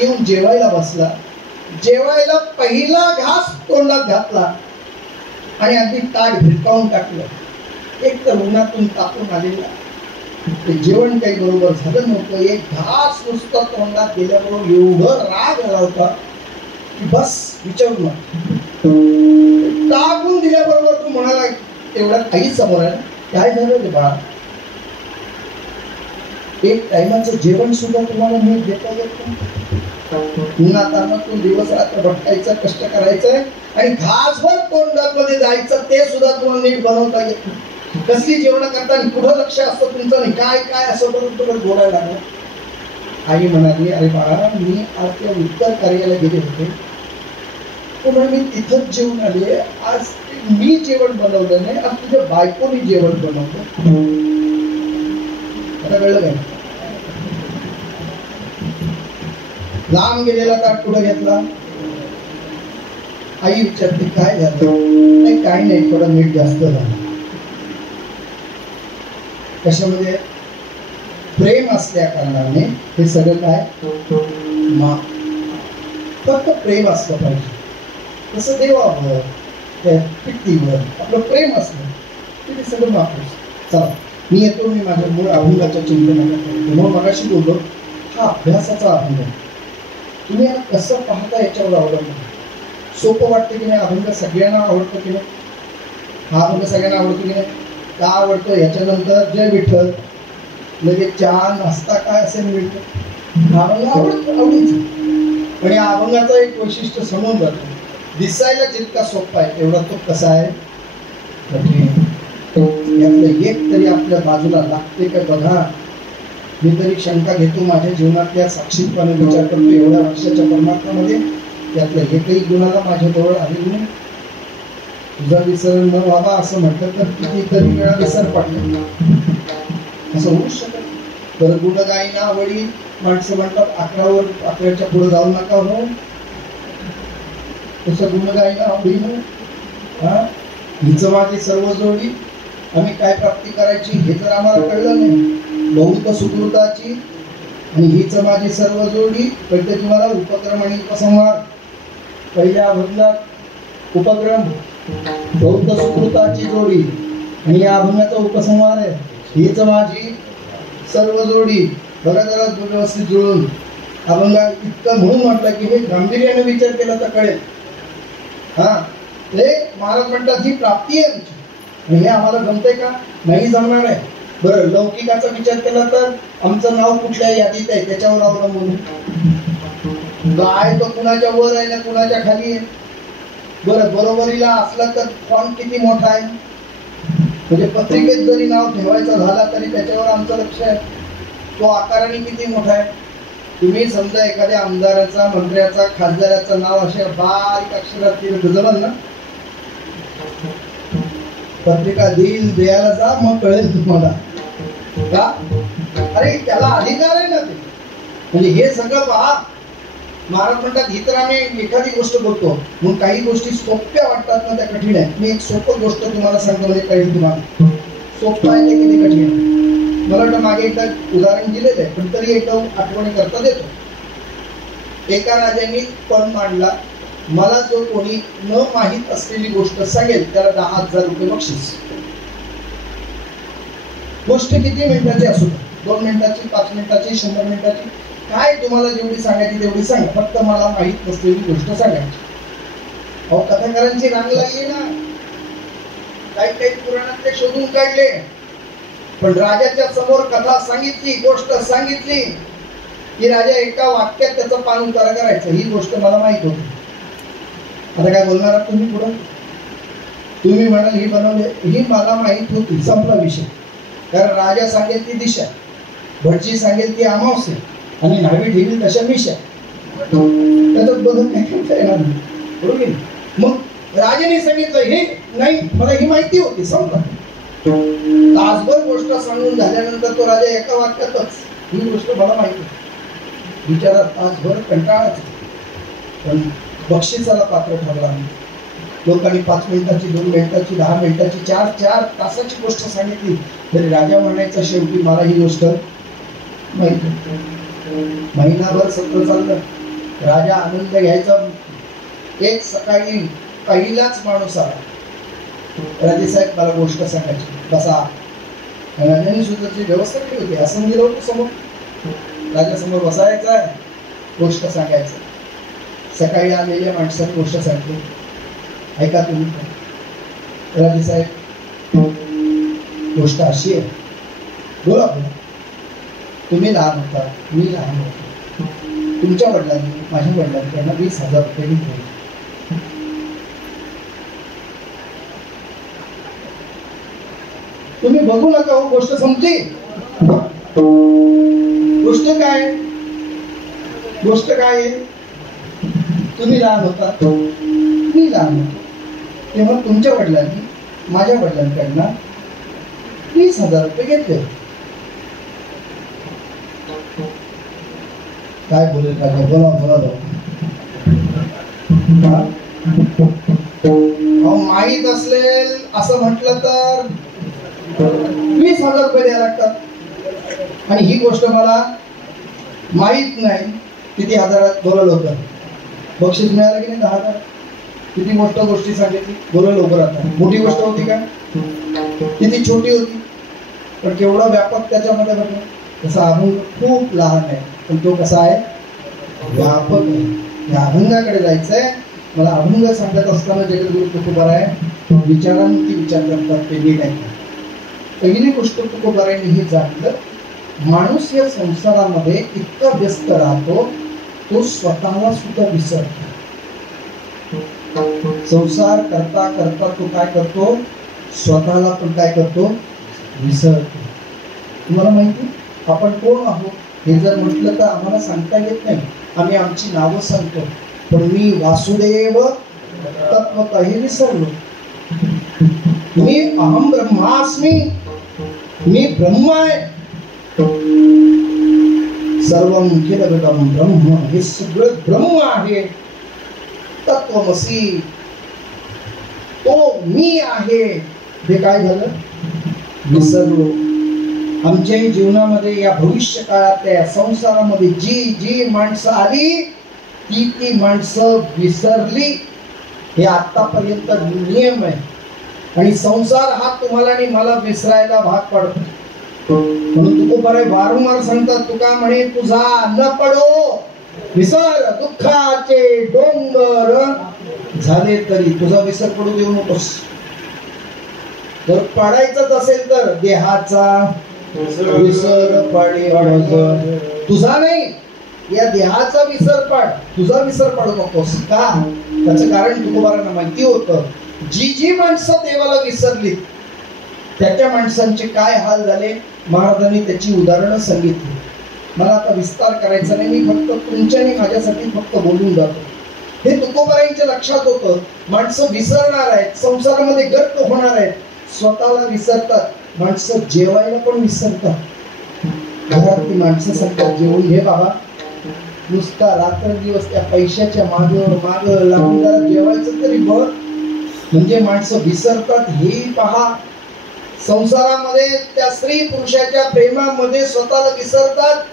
येऊन जेवायला बसला. जेवायला पहिला घास तोंडात घातला आणि अगदी ताट भिरकावून टाकलं. एक तर उन्हातून तापून आलेला, ते जेवण काही बरोबर झालं नव्हतं. एक घास नुसतं तोंडात गेल्याबरोबर एवढं राग आला होता की बस विचारू नका. टाकून दिल्याबरोबर तू म्हणाला, एवढ्या काही समोर आहे, काय झालं रे बाळा? एक टायमाचं जेवण सुद्धा तुम्हाला नीट देता येत नाही. उन्हातानातून दिवस रात्र भटकायचं, कष्ट करायचंय आणि घासभर तोंडामध्ये जायचं ते सुद्धा तुम्हाला नीट बनवता येत नाही. कसली जेवण करताना पुढं लक्ष असतं तुमचं नाही, काय काय असं करून तुला बोलायला लागलं. आई म्हणाली, अरे बाळा मी आज त्या उत्तर कार्याला गेले होते, पण मी तिथंच जेवण आले. आज मी जेवण बनवलं नाही, आज तुझ्या बायकोनी जेवण बनवलं. आता कळलं काय? लांब गेलेला ताट पुढे घेतला. आई विचारते काय झालं? नाही काही नाही, थोडं मीठ जास्त झालं. कशामध्ये? प्रेम असल्या कारणाने हे सगळं काय फक्त प्रेम असलं पाहिजे. तसं देवावर, त्या व्यक्तीवर आपलं प्रेम असलं की ते सगळं माफ. चला मी येतो, मी माझ्या मूळ अभंगाच्या चिंतनाकडे. म्हणून मगाशी बोललो, हा अभ्यासाचा अभंग. तुम्ही कसं पाहता याच्यावर अवलंबून. सोपं वाटतं की नाही अभंग? सगळ्यांना आवडतं की नाही? हा अभंग सगळ्यांना आवडतो की नाही? का आवडतो? याच्यानंतर जय विठ्ठल, लगेच चहा नाश्ता काय असेल मिळतं. हा अभंग आवडीचं. पण या अभंगाचं एक वैशिष्ट्य समोर जातं. दिसायला जितका सोपा आहे तेवढा तो कसा आहे कठीण. यातलं एक तरी आपल्या बाजूला लागते का बघा. मी तरी शंका घेतो, माझ्या जीवनातल्या साक्षीपणे विचार करतो, एवढ्या वर्षाच्या परमात्म्यामध्ये यातलं एकही गुणाला माझ्या जवळ आलेली नाही. तुझा विसर न व्हावा असं म्हटलं तर कितीतरी वेळा विसर पडला. असं होऊ शकत. तर गुणगायीना आवडी माणसं म्हणतात, 11च्या पुढे जाऊ नका हो. तसं गुणगायीना आवडी हा हिचं माझी सर्व जोडी. आम्ही काय प्राप्ती करायची हे तर आम्हाला कळलं नाही. बहुत सुकृताची आणि हीच माझी सर्व जोडी. कळते तुम्हाला? उपक्रम आणि उपसंहार. पहिल्या अभंगात उपक्रम, बहुत सुकृताची जोडी, आणि या अभंगाचा उपसंहार आहे हीच माझी सर्व जोडी. बघा जरा व्यवस्थित जुळून अभंगा इतकं म्हणून म्हटलं की हे गांभीर्याने विचार केला तर कळेल. हा हे महाराज म्हणतात ही प्राप्ती आहे आमची, आणि हे आम्हाला जमतंय का? नाही जमणार आहे. बरं लौकिकाचा विचार केला तर आमचं नाव कुठल्या यादीत आहे त्याच्यावर अवलंबून. गाय तो कुणाच्या वर आहे ना कुणाच्या खाली आहे. बरं बरोबरीला असला तर फॉन्ट किती मोठा आहे, म्हणजे पत्रिकेत जरी नाव ठेवायचं झाला तरी त्याच्यावर आमचं लक्ष आहे. तो आकाराने किती मोठा आहे. तुम्ही समजा एखाद्या आमदाराचा, मंत्र्याचा, खासदाराचं नाव अशा बारीक अक्षरात केलं जमल ना? पत्रिका देईल, द्यायला जा, मग कळेल तुम्हाला का. अरे त्याला अधिकार आहे ना ते. म्हणजे हे सगळं पहा. महाराज म्हणतात ही तर आम्ही एखादी गोष्ट बोलतो म्हणून काही गोष्टी सोप्या वाटतात ना त्या कठीण आहेत. मी एक सोपं गोष्ट तुम्हाला सांगतो म्हणजे कळेल तुम्हाला. सोपं आहे ते किती कठीण आहे. मला वाटतं मागे एकदा उदाहरण दिलेलं आहे पण तरी एकदा आठवणी करता देतो. एका राजाने पण मांडला, मला जो कोणी न माहीत असलेली गोष्ट सांगेल त्याला 10,000 रुपये बक्षीस. गोष्ट किती मिनिटाची असू, 2 मिनिटाची, 5 मिनिटाची, 100 मिनिटाची, काय तुम्हाला जेवढी सांगायची तेवढी सांगा, फक्त मला माहीत नसलेली गोष्ट सांगायची. अहो कथाकारांची रांग लागली ना. काही काही पुराणातले शोधून काढले, पण राजाच्या समोर कथा सांगितली, गोष्ट सांगितली की राजा एका वाक्यात त्याचं पान करायचं. ही गोष्ट मला माहित होती. आता काय बोलणार आहात तुम्ही पुढं? तुम्ही म्हणाल ही बनवले, ही मला माहित होती, संपला विषय. कारण राजा सांगेल ती दिशा, भटजी सांगेल ती अमावस्या, आणि न्हावी ठेवी तशा मिशा. त्याच्यात बदल काय करता येणार नाही, बरोबर? मग राजाने सांगितलं हे नाही, मला ही माहिती होती, संपला. तासभर गोष्ट सांगून झाल्यानंतर तो राजा एका वाक्यातच, ही गोष्ट मला माहिती होती. विचारात तासभर कंटाळाच, पण बक्षिसाला पात्र ठरला. लोकांनी 5 मिनिटाची, 2 मिनिटाची, 10 मिनिटाची, 4 तासाची गोष्ट सांगितली तरी राजा म्हणायचा शेवटी मला ही गोष्ट माहिती. महिनाभर सत्र चाललं, राजा आनंद घ्यायचा. एक सकाळी पहिलाच माणूस आला, राजे साहेब मला गोष्ट सांगायची, बसा. राजाने सुद्धा ती व्यवस्था केली होती, असं दिलं होतं समोर, राजासमोर बसायचं, गोष्ट सांगायचं. सकाळी आलेल्या माणसाने गोष्ट सांगितली, ऐका तुम्ही. राजे साहेब गोष्ट अशी आहे, बोला बोला. तुम्ही लहान होता, मी लहान होतो. तुमच्या वडिलांनी माझ्या वडिलांनी त्यांना 20,000 रुपये दिले. तुम्ही बघू नका, हो गोष्ट संपली. गोष्ट काय, गोष्ट काय आहे? तुम्ही लहान होता, मी लहान होतो, तेव्हा तुमच्या वडिलांनी माझ्या वडिलांकडनं 20,000 रुपये घेतले. काय बोलेल का? बोला बोला. माहीत असेल असं म्हटलं तर 20,000 रुपये द्यायला लागतात, आणि ही गोष्ट मला माहीत नाही. किती हजारात? बोला लवकर. बक्षीस मिळालं की नाही? 10,000. किती मोठ गोष्टी सांगितली, बोला लवकर. आता मोठी गोष्ट होती का? किती छोटी होती, पण केवढा व्यापक त्याच्यामध्ये बघा. तसा अभंग खूप लहान आहे, पण तो कसा आहे? व्यापक आहे. या अभंगाकडे जायचंय मला. अभंग सांगत असताना जगद्गुरु तुकोबाराय विचारांती विचार करतात ते नीट आहे. पहिली गोष्ट तुकोबारायांनी हे जाणलं, माणूस या संसारामध्ये इतका व्यस्त राहतो तो स्वतःला सुद्धा विसरतो. संसार करता करता तो काय करतो? स्वतःला पण काय करतो? विसरतो. तुम्हाला माहिती आपण कोण आहोत हे जर म्हटलं तर आम्हाला सांगता येत नाही. आम्ही आमची नावं सांगतो, पण मी वासुदेव तत्वतः विसरलो. मी अहम ब्रह्मास्मी, मी ब्रह्म आहे. सर्वं खिलविदं ब्रह्म, हे सगळं ब्रह्म आहे. तत्वमसी, तो मी आहे. हे काय झालं? विसरलो. आमच्या जीवनामध्ये या भविष्य काळातल्या संसारामध्ये जी जी माणसं आली ती माणसं विसरली. हे आतापर्यंत नियम आहे, आणि संसार हा तुम्हाला आणि मला विसरायला भाग पडतो. म्हणून तुकोबाराय वारंवार सांगतात, तुका म्हणे तुझा न पडो विसर, दुःखाचे डोंगर झाले तरी तुझा विसर पडू देऊ नकोस. जर पाडायचंच असेल तर देहाचा विसर पाडे, तुझा नाही, या देहाचा विसर पाड, तुझा विसर पाडू नकोस. का? त्याचं कारण तुकोबारांना माहिती होतं, जी जी माणसं देवाला विसरली त्याच्या माणसांचे काय हाल झाले. महाराजांनी त्याची उदाहरणं सांगितली. मला आता विस्तार करायचा नाही, मी फक्त तुमच्याने माझ्यासाठी फक्त बोलून जातो. हे तुकोबारांच्या लक्षात होतं, माणसं विसरणार आहेत, संसारामध्ये गर्क होणार आहेत, स्वतःला विसरतात. माणसं जेवायला पण विसरतात. घरात ती माणसं सांगतात जेवून घे बाबा, नुसता रात्रंदिवस त्या पैशाच्या माग लागून जरा जेवायचं तरी बघ. म्हणजे माणसं विसरतात. हे पहा, संसारामध्ये त्या स्त्री पुरुषाच्या प्रेमामध्ये स्वतःला विसरतात.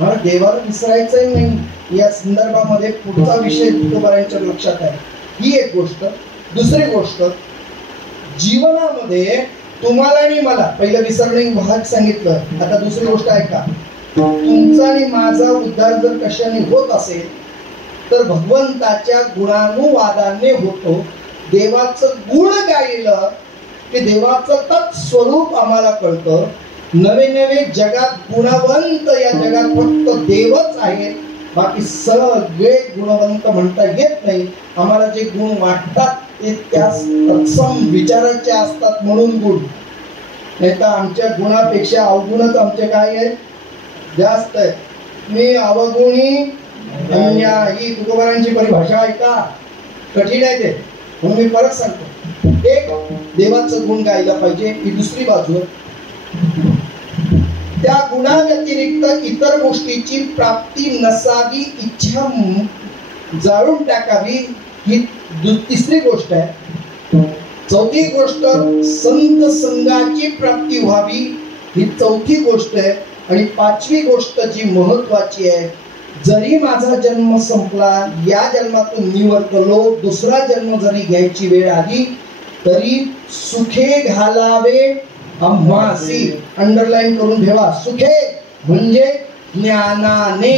मला देवाला विसरायचंही नाही. या संदर्भामध्ये पुढचा विषय तुकोबारांच्या लक्षात आहे. ही एक गोष्ट. दुसरी गोष्ट, जीवनामध्ये तुम्हाला आणि मला पहिलं विसरणे भाग सांगितलं. आता दुसरी गोष्ट आहे का, तुमचा आणि माझा उद्धार जर कशाने होत असेल तर भगवंताच्या गुणानुवादाने होतो. देवाचं गुण गायलं की देवाचं तत् स्वरूप आम्हाला कळतं. नवे नवे जगात गुणवंत या जगात फक्त देवच आहे, बाकी सगळे गुणवंत म्हणता येत नाही. आम्हाला जे गुण वाटतात ते त्या तत्सम विचाराचे असतात म्हणून गुण. नाही तर आमच्या गुणापेक्षा अवगुणच आमचे काय आहे जास्त आहे. मी अवगुणी अन्या ही तुकोबारांची परिभाषा आहे का, कठीण आहे ते. म्हणून मी परत सांगतो, एक देवाचं गुण गायला पाहिजे, ही दुसरी बाजू. त्या गुणाव्यतिरिक्त इतर गोष्टीची प्राप्ती नसावी, इच्छा जाळून टाकावी, ही तिसरी गोष्ट आहे. चौथी गोष्ट संत संघाची प्राप्ती व्हावी, ही चौथी गोष्ट आहे. आणि पाचवी गोष्ट जी महत्वाची आहे, जरी माझा जन्म संपला, या जन्मातून निवर्तलो, दुसरा जन्म जरी घ्यायची वेळ आली तरी सुखे घालावे आम्हासी. अंडरलाईन करून ठेवा, सुखे म्हणजे ज्ञानाने.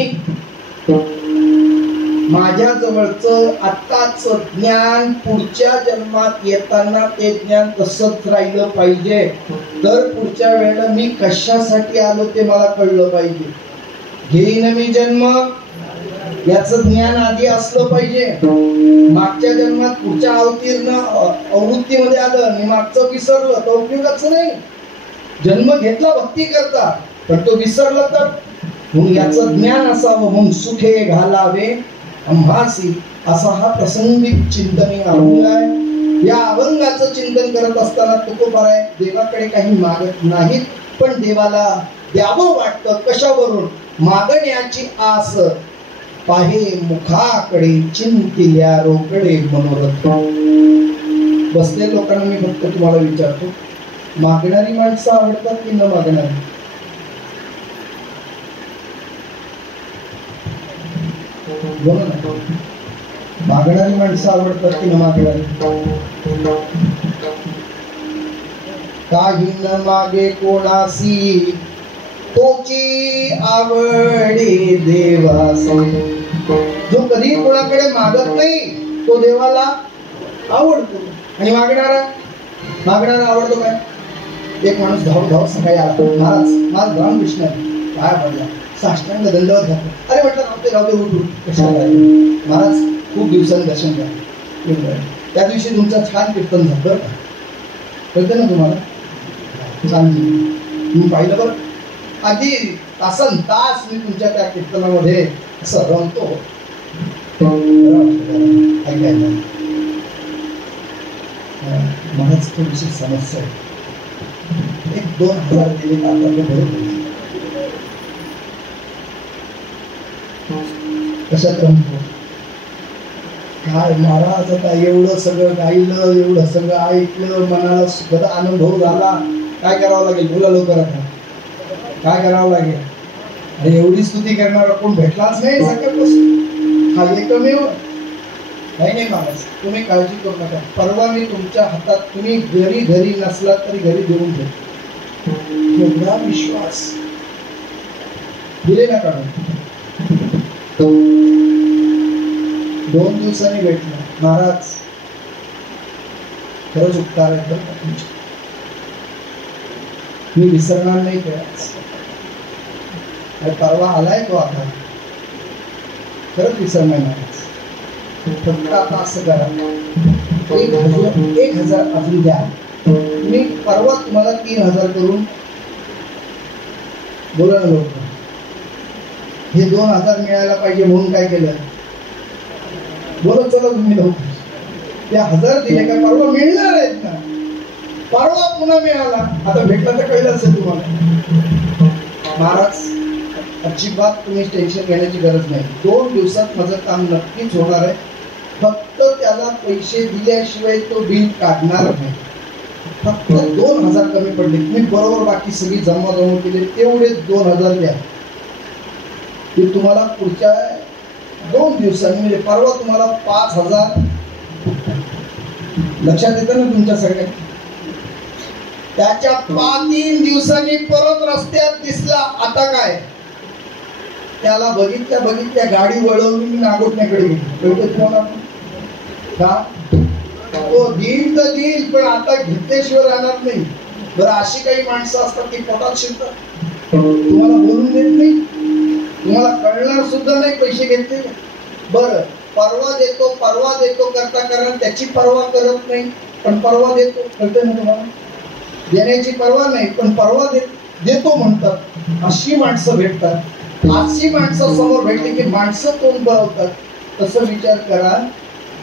माझ्या जवळचं आत्ताच ज्ञान पुढच्या जन्मात येताना ते ज्ञान तसंच राहिलं पाहिजे. तर पुढच्या वेळेला मी कशासाठी आलो ते मला कळलं पाहिजे. घेईन मी जन्म याचं ज्ञान आधी असलं पाहिजे. मागच्या जन्मात पुढच्या आवृत्तीमध्ये आलं आणि मागचं विसरलं तर उपयोगाचं नाही. जन्म घेतला भक्ती करता पण तो विसरला तर. म्हणून याचं ज्ञान असावं म्हणून सुखे घालावे आम्हासी, असा हा प्रसंगिक चिंतनीय अभंग आहे. या अभंगाचं चिंतन करत असताना तुकोबाराय देवाकडे काही मागत नाहीत, पण देवाला द्यावं वाटतं. कशावरून? मागण्याची आस. पाहे मुखाकडे चिंतिल्या रोकडे मनोरथ. बसले लोकांना मी फक्त तुम्हाला विचारतो, मागणारी माणसं आवडतात की न मागणारी? बोला ना, मागणारी माणसं आवडतात की न मागणारी? काही न मागे कोणासी, तोची आवडे देवासी. जो कधी कोणाकडे मागत नाही तो देवाला आवडतो. आणि मागणारा आवडतो काय? एक माणूस धाव सकाळी आला, महाराज रामकृष्ण काय पडला, साष्टांग दंडवत घातला. अरे म्हटलं राहते उठू कशाला. महाराज खूप दिवसांनी दर्शन घ्या. त्या दिवशी तुमचं छान कीर्तन झालं बरं का, कळतं ना तुम्हाला? छान तुम्ही पाहिलं बरं. आधी तासन तास मी तुमच्या त्या कीर्तनामध्ये असं रमतो. मलाच थोडीशी समस्या आहे. 1-2 हजार दिले आता बरोबर. कशात रमतो काय महाराज? आता एवढं सगळं गायलं, एवढं सगळं ऐकलं, मनाला सुखद अनुभव झाला. काय करावं लागेल? बोला लवकर. आता काय करावं लागेल? अरे एवढी स्तुती करणारा कोण भेटलाच नाही सकाळपासून. हा एकमेव. नाही महाराज, तुम्ही काळजी करू नका. परवा मी तुमच्या हातात, तुम्ही घरी नसलात तरी घरी देऊन ठेव. एवढा विश्वास दिले ना काढून. 2 दिवसांनी भेटला. महाराज खरंच उपकार आहे बरं का तुमचे, मी विसरणार नाही तेव्हाच. परवा आलाय तो आता, खरंच विसरणार नाही. फक्त आता असं करा, 1,000 अजून द्या. मी परवा तुम्हाला 3,000 करून बोला ना लोक. हे 2,000 मिळायला पाहिजे म्हणून काय केलं? बोलत चला तुम्ही लवकर. त्या 1,000 दिले का परवा मिळणार आहेत ना? परवा पुन्हा मिळाला, आता भेटला तर कळलं असेल तुम्हाला. महाराज अजिबात तुम्ही टेन्शन घेण्याची गरज नाही. 2 दिवसात माझं काम नक्कीच होणार आहे. फक्त त्याला पैसे दिल्याशिवाय तो बिल काढणार नाही. फक्त 2,000 कमी पडले. तुम्ही बरोबर बाकी सगळी जमा केले तेवढे 2,000 द्या. ते तुम्हाला पुढच्या 2 दिवसांनी म्हणजे परवा तुम्हाला 5,000 लक्षात येतं ना तुमच्या सगळ्या. त्याच्या 3 दिवसांनी परत रस्त्यात दिसला. आता काय? त्याला बघितल्या गाडी वळवून मी नागोठण्याकडे गेली. का तो देईल तर देईल, पण आता घेतल्याशिवाय राहणार नाही. बरं, अशी काही माणसं असतात की पोटात शिरतात, तुम्हाला बोलून देत नाही, तुम्हाला कळणार सुद्धा नाही पैसे घेतले. बरं, परवा देतो करता कारण त्याची पर्वा करत नाही, पण परवा देतो. कळतंय ना तुम्हाला? देण्याची पर्वा नाही, पण परवा देतो म्हणतात. अशी माणसं भेटतात. अशी माणसं समोर भेटली की माणसं तोंड बनवतात. तसं विचार करा,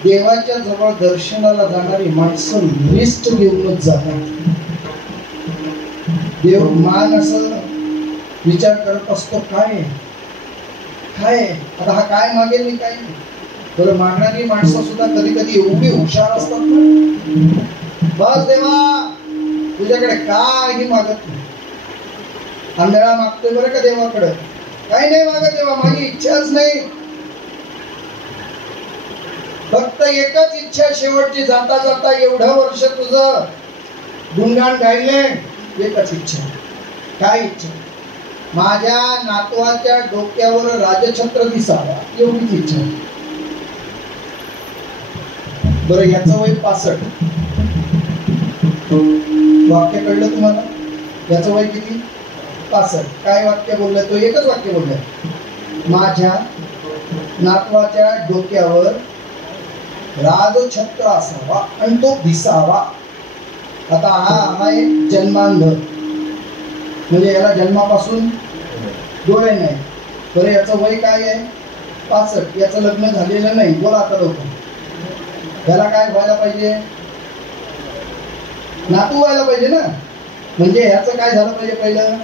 देवाच्या जवळ दर्शनाला जाणारी माणसं लिस्ट घेऊनच जातात. देव मान असं विचार करत असतो, काय आता हा काय मागेल मी काय नाही. बरं, मागणारी माणसं सुद्धा कधी कधी एवढी हुशार असतात ना, बस देवा तुझ्याकडे काही मागत नाही, आंधळा मागतोय बरं का देवाकडे, काही नाही मागत देवा, माझी इच्छाच नाही. फक्त एकच इच्छा शेवटची, जाता जाता एवढं वर्ष तुझं गुणगान गायले, एकच इच्छा. काय इच्छा? माझ्या नातवाच्या डोक्यावर राजछत्र दिसावा, एवढीच इच्छा. बरं, याचं वय 65. वाक्य कळलं तुम्हाला? याचं वय किती? 65. काय वाक्य बोललंय? तो एकच वाक्य बोललंय, माझ्या नातवाच्या डोक्यावर राजछत्र असावा आणि तो दिसावा. आता हा आहे जन्मांध, म्हणजे याला जन्मापासून डोळे नाही. बरं, याचं वय काय आहे? 65. याचं लग्न झालेलं नाही. बोला आता लोक, याला काय व्हायला पाहिजे? नातू व्हायला पाहिजे ना. म्हणजे ह्याचं काय झालं पाहिजे? पहिलं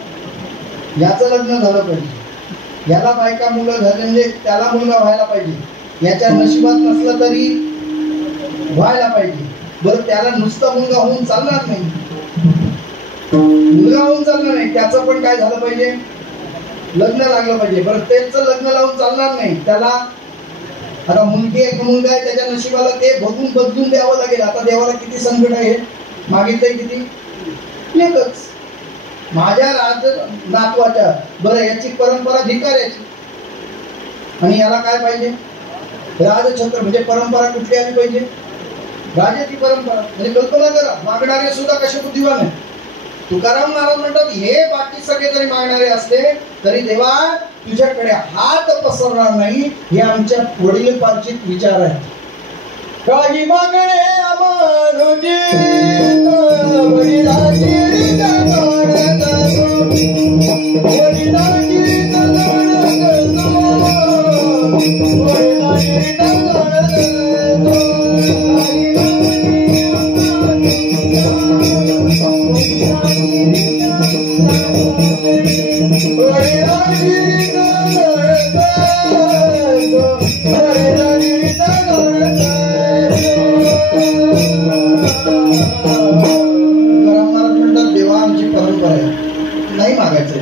याचं लग्न झालं पाहिजे, याला बायका मुलं झाले म्हणजे त्याला मुलगा व्हायला पाहिजे. याच्या नशिबात नसलं तरी व्हायला पाहिजे. बरं, त्याला नुसता मुलगा होऊन चालणार नाही, मुलगा होऊन चालणार नाही, त्याचं पण काय झालं पाहिजे? लग्न लागलं पाहिजे. बरं, त्यांचं लग्न लावून चालणार नाही, त्याला आता मुलगी एक मुलगा आहे, त्याच्या नशिबाला ते बघून बदलून द्यावं लागेल. आता देवाला किती संकट आहे, मागितलंय किती? एकच, माझ्या नातवाच्या. बरं, याची परंपरा भिकाऱ्याची, आणि याला काय पाहिजे? राजछत्र. म्हणजे परंपरा कुठली आली पाहिजे? राजाची परंपरा. म्हणजे कल्पना करा, मागणारे सुद्धा कसे बुद्धिवान आहे. तुकाराम महाराज म्हणतात, हे बाकी सगळे जरी मागणारे असले तरी देवा तुझ्याकडे हात पसरणार नाही. हे आमच्या वडीलपार्जित विचार आहे. काही मागणे आमानुजी वडिलांची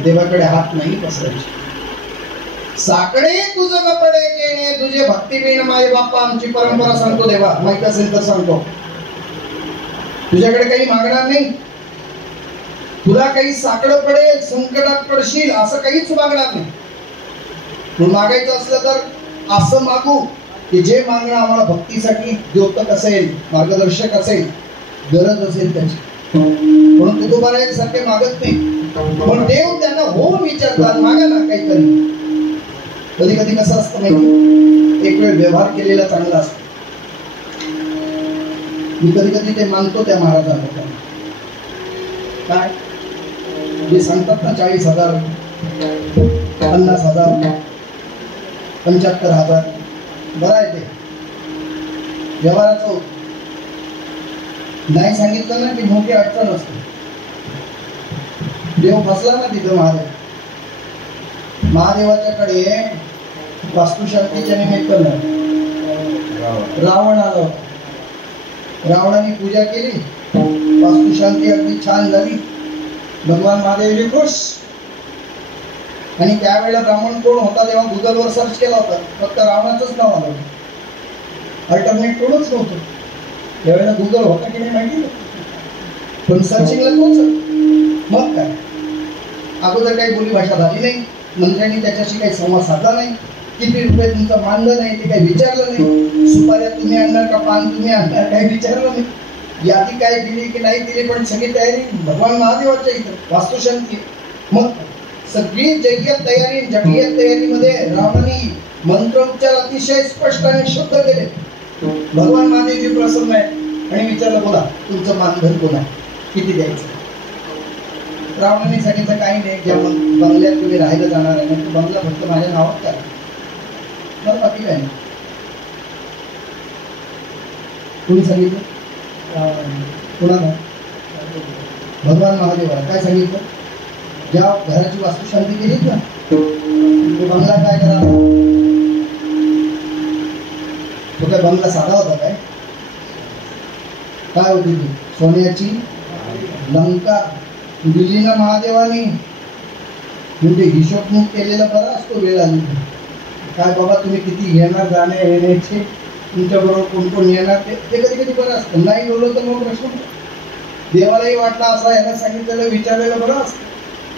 देवाकडे हात नाही पसरायचे. साकडे तुझं कपडे केणे तुझे भक्तीबीण माय बाप्पा, आमची परंपरा सांगतो देवा. माहित असेल तर सांगतो, तुझ्याकडे काही मागणार नाही, तुला काही साकडं पडेल, संकटात पडशील असं काहीच मागणार नाही. तू मागायचं असलं तर असं मागू की जे मागणं आम्हाला भक्तीसाठी द्योतक असेल, मार्गदर्शक असेल, गरज असेल त्याची. म्हणून तुकोबाराय सारखे मागत नाही, पण देव त्यांना हो विचारतात, मागा ना काहीतरी. कधी कधी कसं असतं माहिती, एक वेळ व्यवहार केलेला चांगला असतो. मी कधी कधी ते मानतो त्या महाराजांना. काय जे सांगतात ना, 40,000, 50,000, 75,000, बरं आहे ते व्यवहाराचं. नाही सांगितलं ना की मोठी अडचण असते. देव फसला ना तिथं. महादेवाच्याकडे वास्तुशांतीच्या निमित्तानं रावण आला होता. रावणाने पूजा केली, वास्तुशांती अगदी छान झाली, भगवान महादेवजी खुश. आणि त्यावेळेला ब्राह्मण कोण होता तेव्हा गुगलवर सर्च केला होता, फक्त रावणाचंच नाव आलं, अल्टरनेट कोणच नव्हतं. त्यावेळेला गुगल होता की नाही माहिती नाही, पण सर्चिंगला तोच. मग काय, अगोदर काही बोली भाषा झाली नाही, मंत्र्यांनी त्याच्याशी काही संवाद साधला नाही. किती रुपये तुमचं मानधन आहे ते काही विचारलं नाही. सुपाऱ्या तुम्ही आणणार का पान तुम्ही आणणार काही विचारलं नाही. यादी काय दिली की नाही दिली, पण सगळी तयारी भगवान महादेवाच्या इथं वास्तुशांती. मग सगळी जगीय तयारी जगीय तयारीमध्ये रामानी मंत्रोच्चार अतिशय स्पष्ट आणि शुद्ध केले. भगवान महादेवजी प्रसन्न आहे आणि विचारलं बोला तुमचं मानधन कोण आहे, किती द्यायचं. रावणाने सांगितलं काही नाही, ज्या बंगल्यात तुम्ही राहायला जाणार आहे तो बंगला फक्त माझ्या नावात करा, मला बाकी काय नाही. कोणी सांगितलं? कोणाला? भगवान महादेवाला. काय सांगितलं? ज्या घराची वास्तुशांती केलीत ना तो बंगला काय करा. तो काय बंगला साधा होता काय होती ती? सोन्याची लंका दिली ना महादेवानी. म्हणजे हिशोब केलेला बरा असतो वेळ आली काय बाबा तुम्ही किती येणार जाण्या येण्याचे, तुमच्या बरोबर कोण कोण येणार ते कधी कधी बरं असतं. नाही बोललो तर मग प्रश्न देवालाही वाटला असा याला सांगितलेलं विचारलेलं बरं असतं.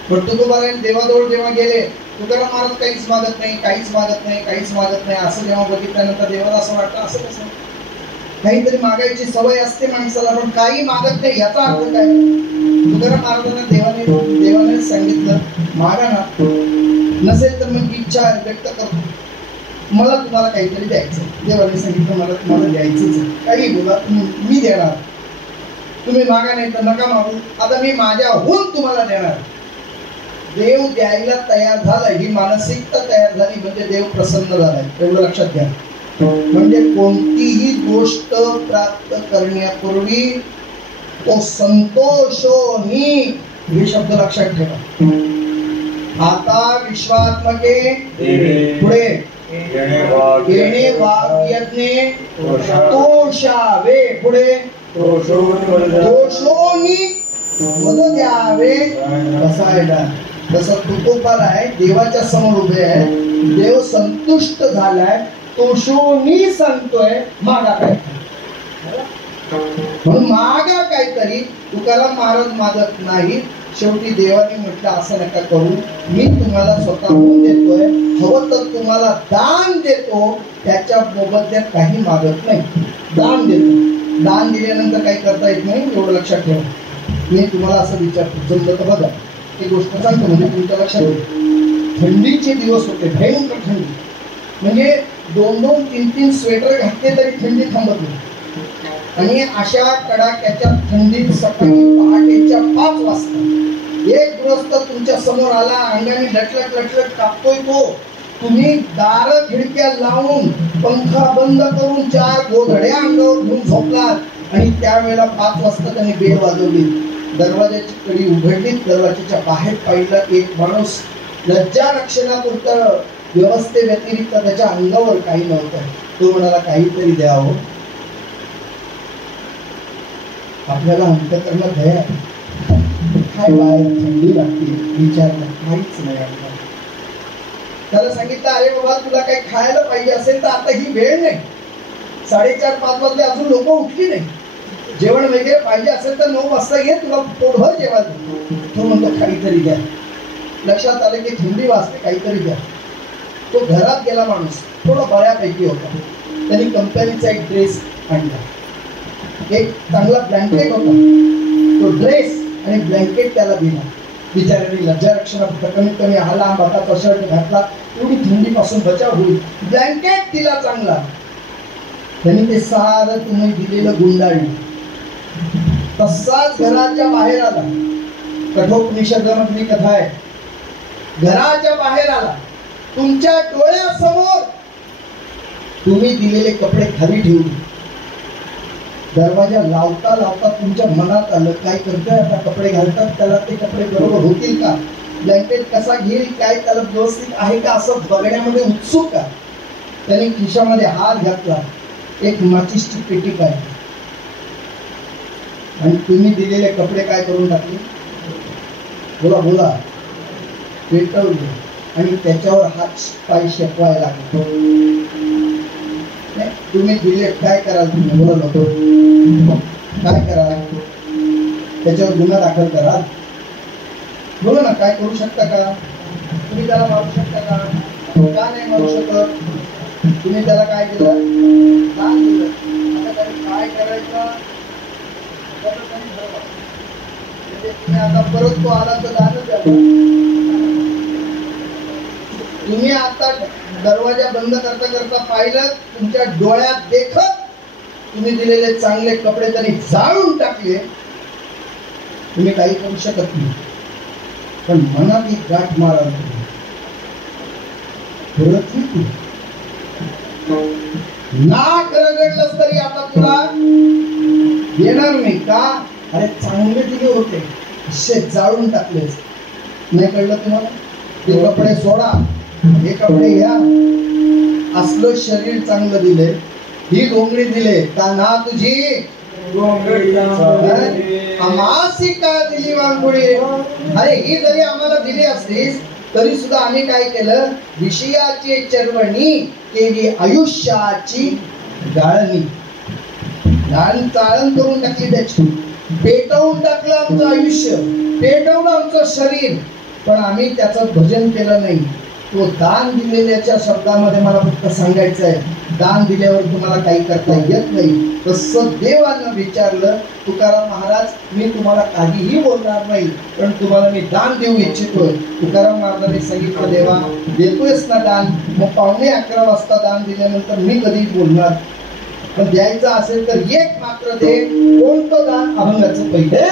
पण तुकोबाराय देवाजवळ जेव्हा गेले तुकाराम महाराज काहीच मागत नाही काहीच मागत नाही काहीच मागत नाही असं जेव्हा बघितल्यानंतर देवाला असं वाटतं असं कसं काहीतरी मागायची सवय असते माणसाला, पण काही मागत नाही याचा अर्थ काय? तुकाराम महाराजांना देवाने सांगितलं मागा ना, नसेल तर मग इच्छा व्यक्त करतो, मला तुम्हाला काहीतरी द्यायचं. देवाने सांगितलं मला तुम्हाला द्यायचंच, काही बोला मी देणार, तुम्ही मागा नाही तर नका मागू, आता मी माझ्याहून तुम्हाला देणार. देव द्यायला तयार झाला, ही मानसिकता तयार झाली म्हणजे देव प्रसन्न झालाय, एवढं लक्षात घ्या. म्हणजे कोणतीही गोष्ट प्राप्त करण्यापूर्वी तो संतोषोनी, हे शब्द लक्षात ठेवा. आता विश्वात्मके पुढे येणे वाग्यज्ञे तोषावे, पुढे तोषोनी मद द्यावे. बसायला तसं तुकोबार आहे, देवाच्या समोर उभे आहे, देव संतुष्ट झालाय, तोषोनी सांगतोय मागा काय, म्हणून मागा काहीतरी. तुकाराम महाराज मागत नाही, शेवटी देवाने म्हटलं असं नका करू, मी तुम्हाला स्वतःहून देतोय, हवं तर तुम्हाला दान देतो, त्याच्या मोबदल्यात काही मागत नाही, दान देतो. दान दिल्यानंतर काही करता येत नाही, एवढं लक्षात ठेवा. मी तुम्हाला असं विचारतो, जमलं तर बघा, ही गोष्ट सांगतो म्हणजे तुमच्या लक्षात येईल. थंडीचे दिवस होते, भयंकर थंडी, म्हणजे 2-2, 3-3 स्वेटर घातले तरी थंडी थांबत नाही. आणि अशा कडाक्याच्या थंडीत सकाळी पहाटेच्या 5 वाजता एक गृहस्थ तुमच्या समोर आला, अंगाने लटलट लटलट कापतोय तो. तुम्ही दार खिडक्या लावून पंखा बंद करून 4 गोधड्या अंगावर घेऊन झोपलात आणि त्यावेळेला 5 वाजता त्यांनी बेल वाजवली, दरवाजाची कडी उघडली, दरवाजाच्या बाहेर पाहिलं एक माणूस, लज्जा रक्षणापुरतं व्यवस्थे व्यतिरिक्त त्याच्या अंगावर काही नव्हतं. तो म्हणाला काहीतरी द्यावं. आपल्याला अंतकरणात दया काय, बाहेर थंडी लागते, विचारलं काहीच नाही. आपल्याला त्याला सांगितलं अरे बाबा तुला काही खायला पाहिजे असेल तर आता ही वेळ नाही, 4:30-5 वाजले अजून लोक उठली नाही, जेवण वगैरे पाहिजे असेल तर 9 वाजता ये, तुला पोटभर जेवण. तो म्हणतो काहीतरी द्या. लक्षात आलं की थंडी वाजते, काहीतरी द्या. तो घरात गेला माणूस, थोडा बऱ्यापैकी होता, त्यांनी कंपनीचा एक ड्रेस आणला, एक चांगला ब्लँकेट होता, तो ड्रेस आणि ब्लँकेट त्याला दिला. बिचाऱ्याने लज्जा रक्षणापुरता कमीत कमी हा लांब हाताचा शर्ट घातला, एवढी थंडीपासून बचाव होईल, ब्लँकेट दिला चांगला. त्यांनी ते सारं तुम्ही दिलेलं गुंडाळी, तसाच घराच्या बाहेर आला. कठोपनिषदामधली कथा आहे, घराच्या बाहेर आला, तुमच्या डोळ्यासमोर तुम्ही दिलेले कपडे खाली ठेवले, दरवाजा लावता लावता तुमच्या मनात आलं काय करतोय आता, कपडे घालतात त्याला ते कपडे बरोबर होतील का, ब्लँकेट कसा घेईल, काय त्याला व्यवस्थित आहे का असं बघण्यामध्ये उत्सुक का. त्याने खिशामध्ये हात घातला, एक माचीसची पेटी काढली आणि तुम्ही दिलेले कपडे काय करून टाकले, बोला बोला, पेटवले आणि त्याच्यावर हात पाय शेकवायला लागले. तुम्ही दिले काय कराल, तुम्ही बोला नको काय कराल, त्याच्यावर गुन्हा दाखल कराल, बोला ना काय करू शकता का, तुम्ही त्याला मारू शकता का, काय नाही म्हणू शकत. तुम्ही त्याला काय दिलं? दान दिलं. आता त्याने काय करायचं? म्हणजे तुम्ही आता परत तो आला तर दानच द्यावं. तुम्ही आता दरवाजा बंद करता करता पाहिलं, तुमच्या डोळ्यात देखत तुम्ही दिलेले चांगले कपडे त्यांनी जाळून टाकले. तुम्ही काही करू शकत नाही, पण मनात एक गाठ मारा. नाक रगडलंस तरी आता तुला येणार नाही का? अरे चांगले दिले होते, असे जाळून टाकलेस. नाही कळलं तुम्हाला? ते कपडे सोडा, हे कपडे घ्या. असलं शरीर चांगलं दिले, ही घोंगडी दिले का ना तुझी आम्हासी का दिली वांगुडी. अरे ही जरी आम्हाला दिली असतीस तरी सुद्धा आम्ही काय केलं? विषयाची चरवणी केली, आयुष्याची गाळणी. चाळण करून टाकली त्याची, पेटवून टाकलं आमचं आयुष्य, पेटवलं आमचं शरीर, पण आम्ही त्याचं भजन केलं नाही. तो दान दिलेल्याच्या शब्दामध्ये मला फक्त सांगायचं आहे, दान दिल्यावर तुम्हाला काही करता येत नाही. तसं देवानं विचारलं, तुकाराम महाराज मी तुम्हाला काहीही बोलणार नाही, पण तुम्हाला मी दान देऊ इच्छितोय. तुकाराम महाराजांनी सांगितलं, देवा देतोयस ना दान, मग 11:15 वाजता दान दिल्यानंतर मी कधी बोलणार? पण द्यायचं असेल तर एक मात्र दे. कोणतं दान? अभंगाचं पहिले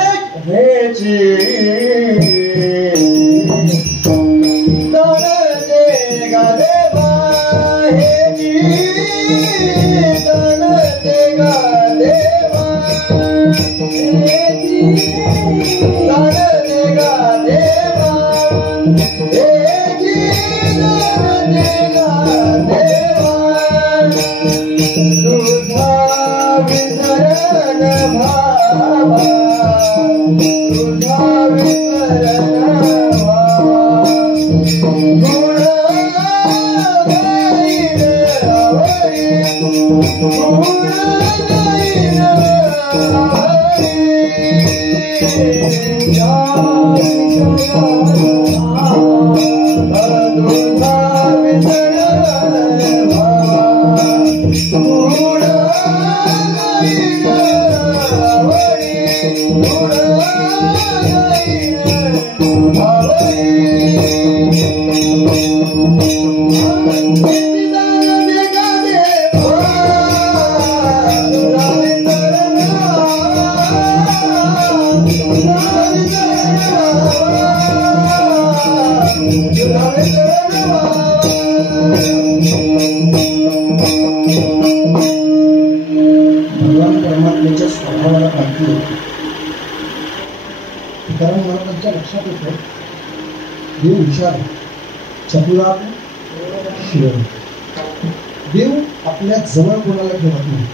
देव आपल्या जवळ कोणाला ठेवत नाही.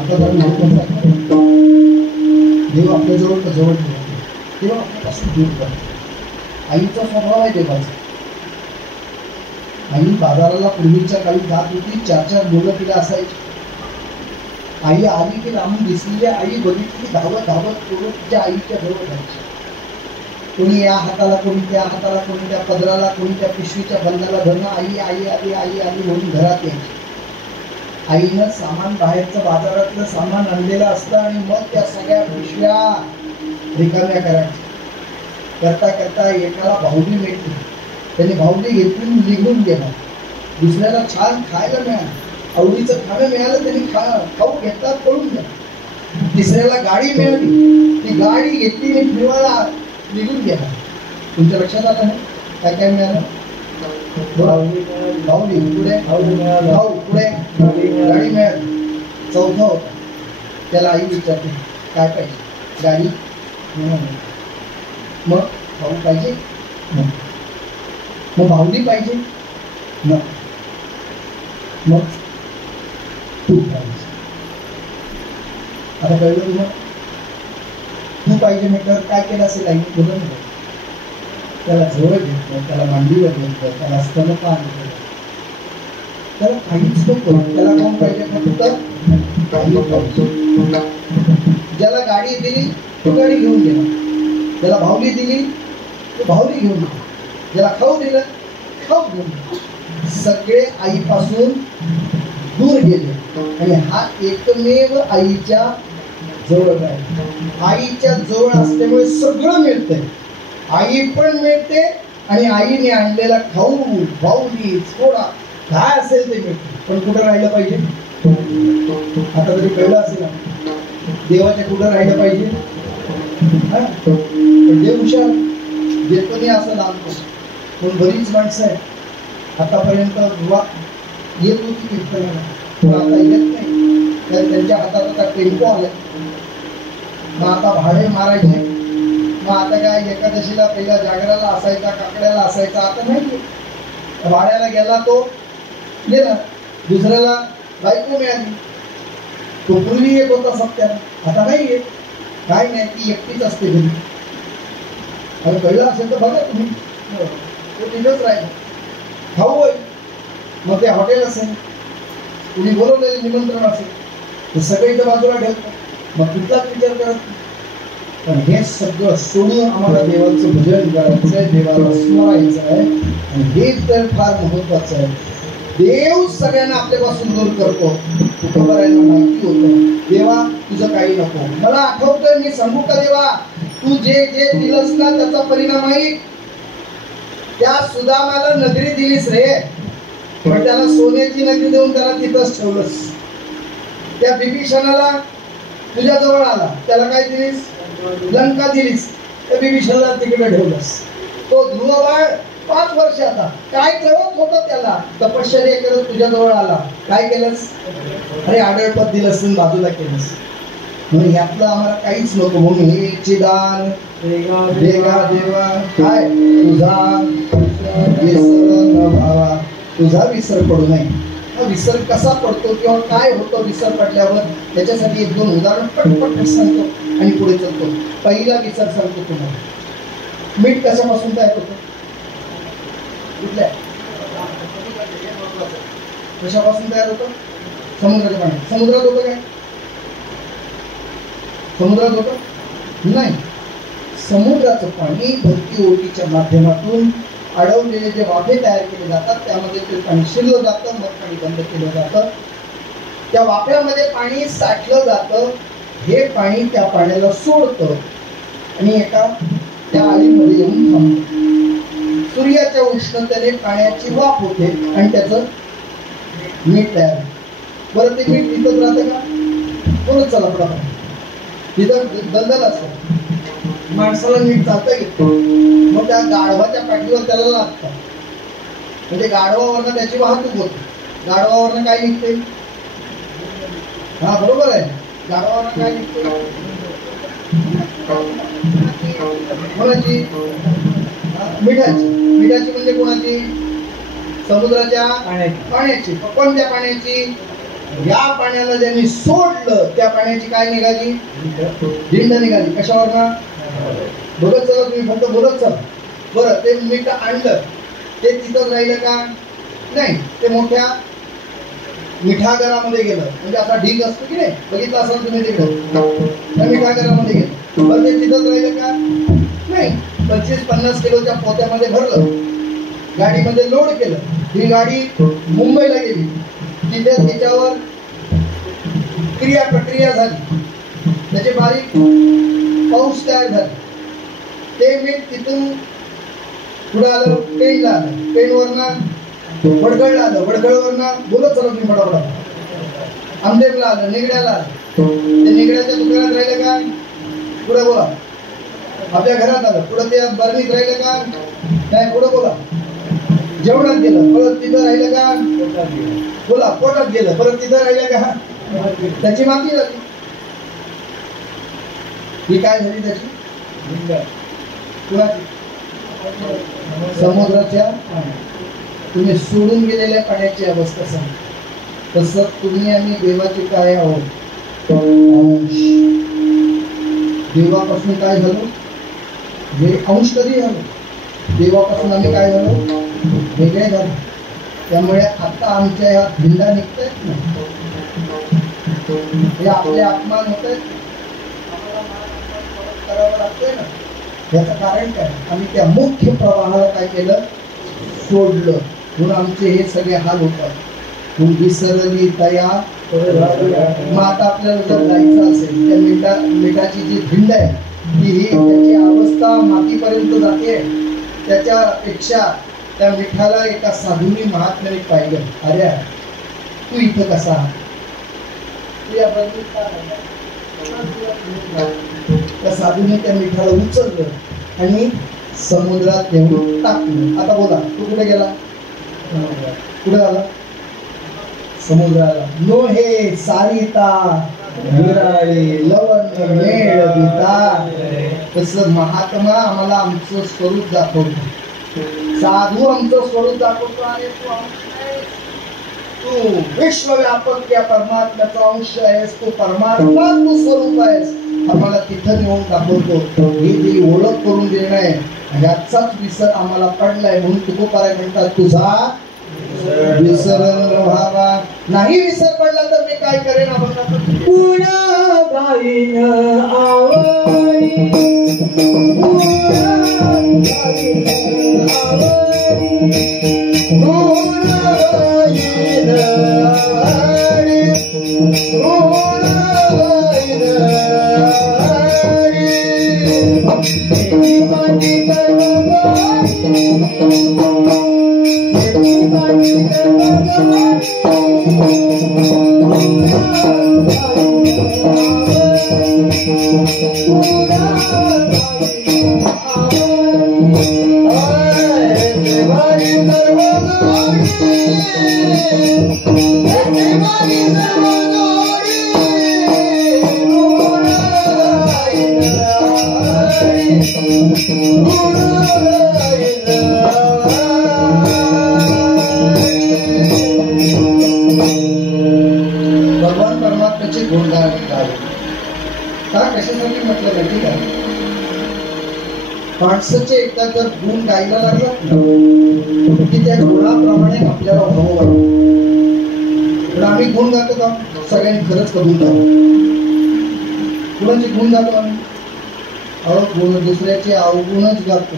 आता देव आपल्या जवळ जवळ ठेवत नाही, देव आपल्यापासून दूर करतो. आईचा स्वभाव आहे देवाचा. आई बाजाराला पूर्वीच्या काळी जात होती, 4-4 मुलं तिला असायची. आई आली की लांबून दिसलेली आई बघितली, धावत धावत तिच्या आईच्या जवळ जायची. कोणी या हाताला, कोणी त्या हाताला, कोणी त्या पदराला, कोणी त्या पिशवीच्या बंधाला धरणं. आई आई आली, आई आली म्हणून घरात यायची. आईनं सामान, बाहेरचं बाजारातलं सामान आणलेलं असतं आणि मग त्या सगळ्या पिशव्या रिकाम्या करायच्या. करता करता एकाला भावली मिळते, त्याने भावली घेतली, निघून गेला. दुसऱ्याला छान खायला मिळालं, आवडीचं खाणं मिळालं, त्यांनी खाऊ घेतला, पळून गेला. तिसऱ्याला गाडी मिळाली, ती गाडी घेतली आणि फिरवायला निघून गेला. तुमच्या लक्षात आलं नाही काय काय मिळालं? भावली पुढे, भाऊ पुढे गाडी मिळाली. चौथा होता, त्याला आई विचारते काय पाहिजे? गाडी. मग भाऊ पाहिजे, मग भावली पाहिजे, मग तू पाहिजे. आता कळलं तुला? तू पाहिजे म्हटलं काय केलं असेल आई? बोलत नाही. त्याला जवळ घेतलं, त्याला मांडीवर घेतलं, त्याला स्तनपान केलं, त्याला काहीच नको. त्याला कोण पाहिजे? फक्त काही पाहिजे. ज्याला गाडी दिली तो गाडी घेऊन गेला, ज्याला भावली दिली तो भावली घेऊन गेला, ज्याला खाऊ दिलं खाऊ घेऊन गेला. सगळे आईपासून दूर गेले आणि हा एकमेव आईच्या जवळ आहे. आईच्या जवळ असल्यामुळे सगळं मिळतंय. आई पण मिळते आणि आईने आणलेला खाऊ, बाहुली, सोडा काय असेल ते मिळते. पण कुठं राहिलं पाहिजे? आता तरी कळलं असेल ना, देवाच्या कुठं राहिलं पाहिजे. पण देव हुशार, देतो नाही असं लांबतो. पण बरीच माणसं आहे आतापर्यंत येत होती कीर्तनाला, पण आता येत नाही. तर त्यांच्या हातात आता टेम्पो आले, मग आता भाडे मारायचे. मग आता काय एकादशीला पहिला जागराला असायचा, काकड्याला असायचा, आता नाही. भाड्याला गेला तो गेला, दुसऱ्याला बायको मिळाली. तो पूर्वी येत होता सत्याला, आता नाही येत. काय नाही, ती एकटीच असते घरी. आणि पहिला असेल तर बघा तुम्ही, तो तिथंच राहिला. खाऊ होय, मग ते हॉटेल असेल, कुणी बोलवलेलं निमंत्रण असेल तर सगळे इथं बाजूला ठेवतात, मग तिथलाच विचार करत. पण हे सगळं सोडून आम्हाला देवाचं भजन करायचंय, देवाला स्मरायचं आहे. आणि हे तर फार महत्वाचं आहे. देव सगळ्यांना आपल्यापासून दूर करतो. तुकोबारायांना माहिती होतं, देवा तुझं काही नको. मला आठवतंय, मी सांगू का देवा, तू जे जे दिलंस ना त्याचा परिणाम आहे. त्या सुदामाला नगरी दिलीस रे, पण त्याला सोन्याची नगरी देऊन त्याला तिथंच ठेवलंस. त्या बिभीषणाला तुझ्या जवळ आला, त्याला काय दिलीस? लंका दिलीस. त्या बिभीषणाला तिकडे ठेवलंस. तो ध्रुव बाळ 5 वर्षाचा काय करत होता, त्याला तपश्चर्या करत तुझ्या जवळ आला. काय केलंस? अरे आडळपत दिलंस, बाजूला केलंस. म्हणून यातलं आम्हाला काहीच नको. म्हणून हे चिदान देवा देवा काय तुझा विसर न व्हावा, तुझा विसर पडू नये. विसर कसा पडतो किंवा काय होतं विसर पडल्यावर, त्याच्यासाठी 1-2 उदाहरण पटपट सांगतो आणि पुढे चलतो. पहिला विसर सांगतो तुम्हाला. मीठ कशापासून तयार होतं? कुठल्या कशापासून तयार होतं? समुद्राच्या पाणी. समुद्रात होतं काय? समुद्रात होतं नाही. समुद्राचं पाणी भरती ओटीच्या माध्यमातून अडवलेले जे वाफे तयार केले जातात, त्यामध्ये ते पाणी शिरलं जातं, मग पाणी बंद केलं जातं. त्या वाफ्यामध्ये पाणी साठलं जातं. हे पाणी त्या पाण्याला सोडतं आणि एका त्या आळीमध्ये येऊन थांबतं. सूर्याच्या उष्णतेने पाण्याची वाफ होते आणि त्याचं मीठ तयार होतं. बरं, ते मीठ तिथंच राहतं का? बोलत चला पडा. तिथं दलदल असतं, माणसाला नीट चालता येत. मग त्या गाढवाच्या पाठीवर त्याला लागतात, म्हणजे गाढवावरनं त्याची वाहतूक होते. गाढवावरनं काय निघते? हा बरोबर आहे, गाढवावरनं काय निघते? कोणाची? मिठाची. मिठाची म्हणजे कोणाची? समुद्राच्या पाण्याची. कोणत्या पाण्याची? या पाण्याला ज्यांनी सोडलं त्या पाण्याची काय निघाली? धिंड निघाली. कशावरनं? बघत चला तुम्ही, फक्त बोलत चला. बरं, ते मीठ आणलं, ते तिथं राहिलं का? नाही. ते मोठ्या मिठागरामध्ये गेलं, म्हणजे असा ढीग असतो की नाही, बघितलं असाल तुम्ही तिकडे, त्या मिठागरामध्ये गेलं. पण ते तिथंच राहिलं का? नाही. 25-50 किलोच्या पोत्यामध्ये भरलं, गाडीमध्ये लोड केलं. ही गाडी मुंबईला गेली. तिथे तिच्यावर प्रक्रिया झाली, त्याचे बारीक पाऊस तयार झाले. ते मीठ तिथून पुढे आलं, पेनला आलं, पेनवरनं वडगळला आलं, वडगळवरनं बोलत चला तुम्ही बडाबडा, आमदेवला आलं, निगड्याला आलं. ते निगड्याच्या दुकानात राहिलं का? पुढे बोला. आपल्या घरात आलं, पुढे ते बरणीत राहिलं का? नाही, पुढे बोला. जेवणात गेलं, परत तिथं राहिलं का? बोला. पोटात गेलं, परत तिथं राहिलं का? त्याची माती झाली. ही काय झाली त्याची? समुद्राच्या तुम्ही सोडून गेलेल्या पाण्याची अवस्था सांग. तसं तुम्ही आणि देवाचे काय आहोत? देवापासून काय झालो? हे अंश कधी झालो? देवापासून आम्ही काय झालो? वेगळे झालो. त्यामुळे आता आमच्या या भिंडा निघतायत ना, हे आपले अपमान होत आहेत, करावं लागतंय ना. याचं कारण काय? आम्ही त्या मुख्य प्रवाहाला काय केलं? सोडलं. म्हणून आमचे हे सगळे हाल होतात. म्हणून विसरली तया. मग आता आपल्याला जर जायचं असेल त्या मिठाची जी भिंड आहे ही त्याची अवस्था मातीपर्यंत जाते. त्याच्यापेक्षा त्या मिठाला एका साधूंनी महात्म्याने पाहिलं, अरे तू इथं कसा, त्या साधूने त्या मिठाला उचललं आणि समुद्रात नेऊन टाकलं. आता बोला, तू कुठे गेला? कुठे आला? समुद्राला. नो हे सारिता विराळे लवण मेळ दिता. तसं महात्मा आम्हाला आमचं स्वरूप दाखवतो, साधू आमचं स्वरूप दाखवतो. आणि तू विश्वव्यापक या परमात्म्याचा अंश आहेस, तू परमात्मा, तू स्वरूप आहेस, आम्हाला तिथं नेऊन दाखवतो. ही जी ओळख करून देणं आहे, याचाच विसर आम्हाला पडलाय. म्हणून तुकोबाराय म्हणतात, तुझा विसरण व्हावा. नाही विसर पडला तर मी काय करेन? पुन्हा गाईन आवडी, पुन्हा गाईन आवडी, पुन्हा गाईन आवडी, पुन्हा गाईन भगवान परमात्म्याचे गुणगान गावे. का कशासाठी म्हटलं माहिती का? माणसाचे एकदा जर गुण गायला लागलात ना की त्या गुणाप्रमाणे आपल्याला व्हावं वाटतं. पण आम्ही गुण गातो का? सगळ्यांनी खरंच कबूल गातो. गुणाचे गुण गातो आम्ही? अहो, गुण दुसऱ्याचे अवगुणच गातो.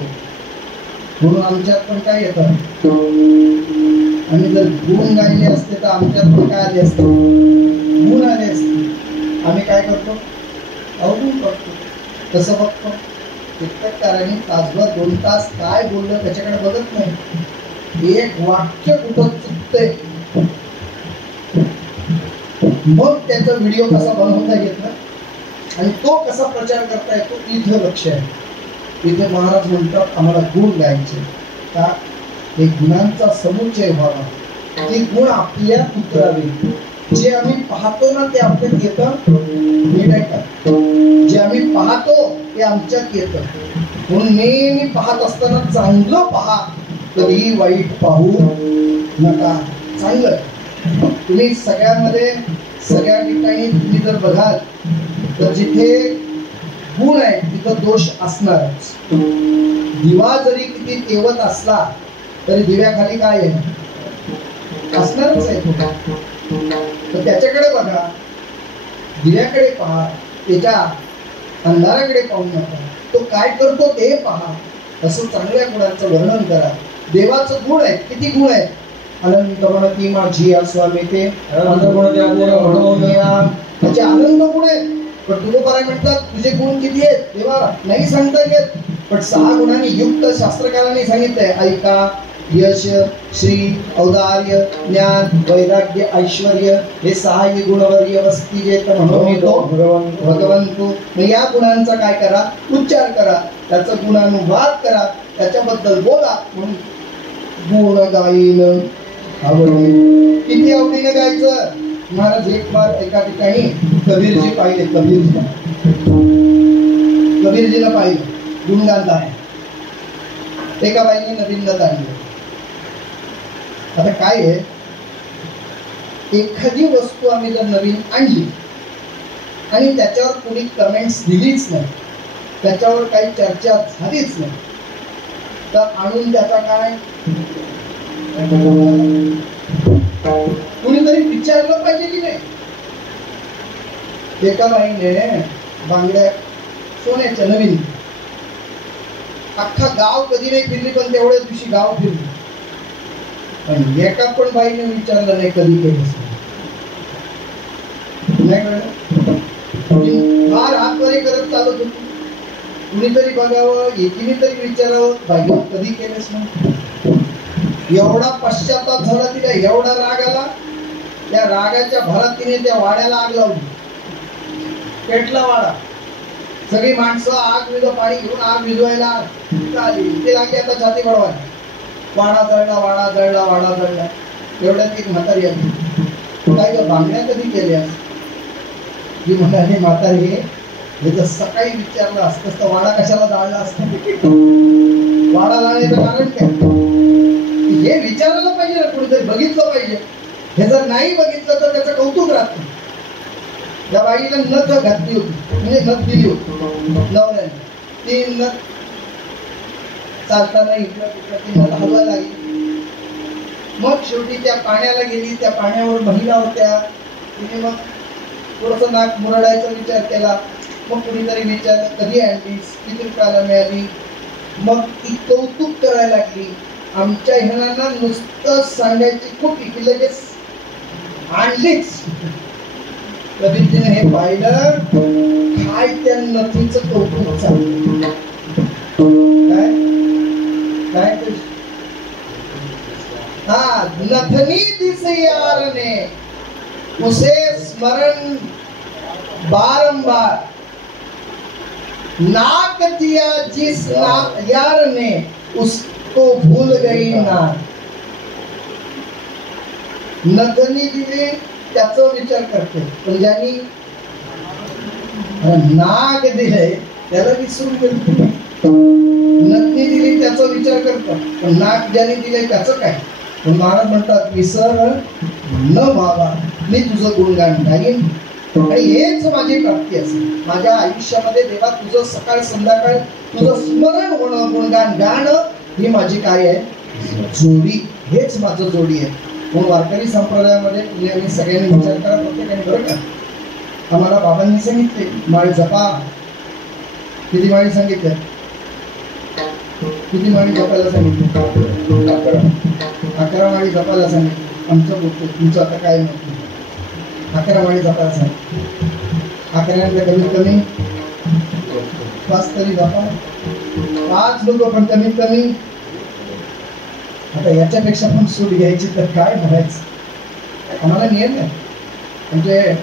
म्हणून आमच्यात पण काय येतात? आणि जर गुण गायले असते तर आमच्यात पण काय आले असते? गुण आले असते. आम्ही काय करतो? अवगुण बघतो. कसं बघतो? कीर्तनकारांनी तासभर 2 तास काय बोललं त्याच्याकडे बघत नाही. एक वाक्य कुठं चुकतंय, मग त्याचा व्हिडिओ कसा बनवता येत ना आणि तो कसा प्रचार करता येतो इथं लक्ष आहे. इथे महाराज म्हणतात आम्हाला गुण गायचे. का? हे गुणांचा समुच्चय व्हावा, ते गुण आपल्यात उतरावे. जे आम्ही पाहतो ना ते आपल्यात येतं, नीट आहे का? जे आम्ही पाहतो ते आमच्यात येतं. म्हणून नेहमी पाहत असताना चांगलं पहा, कधीही वाईट पाहू नका. चांगलं तुम्ही सगळ्यामध्ये सगळ्या ठिकाणी तुम्ही जर बघाल तर जिथे गुण आहे तिथं दोष असणारच. दिवा जरी किती तेवत असला तरी दिव्याखाली काय आहे? असणारच आहे. तर त्याच्याकडे बघा, दिव्याकडे पहा, त्याच्या अंधाराकडे पाहू नका. तो काय करतो ते पहा. असं चांगल्या गुणांचं वर्णन करा. देवाचं गुण आहे. किती गुण आहेत? अनंत म्हणती माझी स्वामी ते त्याचे आनंद गुण आहेत. पण तुकोबाराय म्हणतात तुझे गुण किती आहेत देवा नाही सांगता येत, पण 6 गुणांनी युक्त शास्त्रकारांनी सांगितलंय. ऐका, यश, श्री, औदार्य, ज्ञान, वैराग्य, ऐश्वर्य हे 6 गुणवर्य वस्ती जे म्हणून तो भगवंतो. या गुणांचा काय करा? उच्चार करा, त्याचा गुणानुवाद करा, त्याच्याबद्दल बोला. म्हणून गुण गाईन आवडे. किती आवडीने गायचं? महाराज एक बार एका ठिकाणी कबीरजी पाहिले. कबीरजीला पाहिलं गुणगान आहे. एका बाईने नवीन नत आणलं. आता काय आहे, एखादी वस्तू आम्ही जर नवीन आणली आणि त्याच्यावर कोणी कमेंट्स दिलीच नाही, त्याच्यावर काही चर्चा झालीच नाही, तर आणून त्याचा काय कुणीतरी विचारलं पाहिजे की नाही? एका बाईने बांगड्या सोन्याच्या नवीन, अख्खा गाव कधी नाही फिरली पण तेवढ्याच दिवशी गाव फिरली. पण एका पण बाईने विचारलं नाही कधी केलंस नाही कळलं. फार हातवारी करत चालत होती. कुणीतरी बघावं, एकीने तरी विचारावं, बाई कधी केलंस ना. एवढा पश्चाताप झाला तिला, एवढा राग आला. त्या रागाच्या भरात तिने त्या वाड्याला आग लावली. पेटला वाडा. सगळी माणसं आग विझ पाणी घेऊन आग विझवायला ते लागली आता छाती बडवायला. वाडा जळला, वाडा जळला, वाडा जळला. एवढ्यात एक म्हातारी आली. काय ग बांगड्या कधी केल्या? ती म्हणाली म्हातारी हे जर सकाळी विचारलं असतं तर वाडा कशाला जाळला असता. वाडा जाळण्याचं कारण काय हे विचारायला पाहिजे ना, कुणीतरी बघितलं पाहिजे. हे जर नाही बघितलं तर त्याचं कौतुक राहत. त्या बाईला नथ घातली होती, म्हणजे नथ दिली होती नवऱ्याने. ती नथ चालताना इकडं तिकडं ती नथ हलवायला लागली. मग शेवटी त्या पाण्याला गेली. त्या पाण्यावर महिला होत्या. तिने मग थोडस नाक मुरडायचा विचार केला. मग कुणीतरी विचारलं कधी आणलीस, किती रुपयाला मिळाली. मग ती कौतुक करायला लागली. आमच्या ह्यांना नुसतं सांगायची खूप की लगेच आणलीच. कधी तिने हे पाहिलं काय त्या नथीचं कौतुक चाललं. काय काय हा नथनी दिस यार ने उसे स्मरण बारंबार, नाक दिया जिस यार ने उसको भूल गई ना. नथनी दिली त्याचा विचार करते, पण ज्यांनी नाक दिलंय त्याला विसरून गेलो. नथनी दिली त्याचा विचार करतो, पण नाक ज्याने दिलंय त्याचं काय. पण महाराज म्हणतात विसर न व्हावा, मी तुझं गुणगान गाईन आणि हेच माझी प्राप्ती असेल. माझ्या आयुष्यामध्ये देवा तुझं सकाळ संध्याकाळ तुझं स्मरण होणं, गुणगान गाणं ही माझी काय आहे जोडी. हेच माझं जोडी आहे. म्हणून वारकरी संप्रदायामध्ये तुम्ही आम्ही सगळ्यांनी विचार करा प्रत्येकाने बरं का. आम्हाला बाबांनी सांगितले माळी जपा. किती माळी सांगितल्या? किती माळी जपायला सांगितले? 11 माळी जपायला सांगितले. आमचं बोलतो तुमचं आता काय नव्हतं. 11 माळी जपायला सांगितले. 11 कमीत कमी 5 तरी जपा. 5 लोक पण कमीत कमी. आता याच्यापेक्षा पण सूट घ्यायची तर काय म्हणायचं. आम्हाला नियम आहे. म्हणजे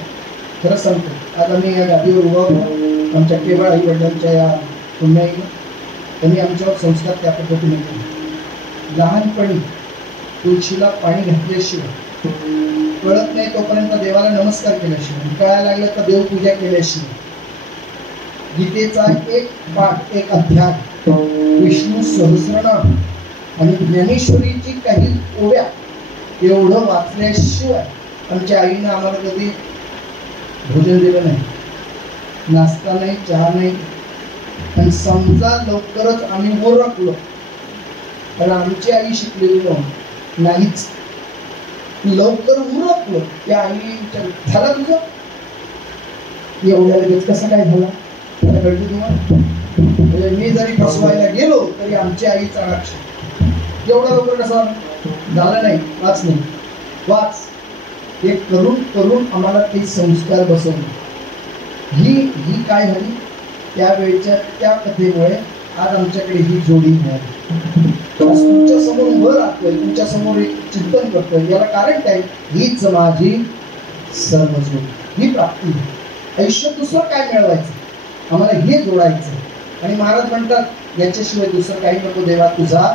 खरंच सांगतो आज आम्ही या गादीवर उभा होतो आमच्या केवळ आई वडिलांच्या या पुण्याईनं. त्यांनी आमच्यावर संस्कार त्या पद्धतीने केले. लहानपणी तुळशीला पाणी घातल्याशिवाय, कळत नाही तोपर्यंत देवाला नमस्कार केल्याशिवाय, कळायला लागलं तर देवपूजा केल्याशिवाय, गीतेचा एक पाठ एक अध्याय, विष्णू सहस्रनाम आणि ज्ञानेश्वरीची काही ओव्या एवढं वाचल्याशिवाय आमच्या आईनं आम्हाला कधी भोजन दिलं नाही. नाश्ता नाही, चहा नाही. आणि समजा लवकरच आम्ही ओरखलो कारण आमची आई शिकलेली नाहीच. लवकर उरकलो त्या आई झाला तुझं एवढ्या लगेच कसं काय झालं त्याला कळते तुम्हाला. म्हणजे मी जरी फसवायला गेलो तरी आमची आईचा लक्ष एवढा लवकर कसा झाला नाही. वाच नाही वाच हे करून करून आम्हाला ते संस्कार बसवले. ही काय झाली त्यावेळेच्या त्या कथेमुळे आज आमच्याकडे ही जोडी मिळाली. तुमच्या समोर उभं राहतोय, तुमच्या समोर एक चिंतन करतोय. याला कारण काय? हीच माझी सर्व जोडी, ही प्राप्ती. आयुष्यात दुसरं काय मिळवायचं आम्हाला हे जोडायचं. आणि महाराज म्हणतात याच्याशिवाय दुसरं काही नको देवा तुझा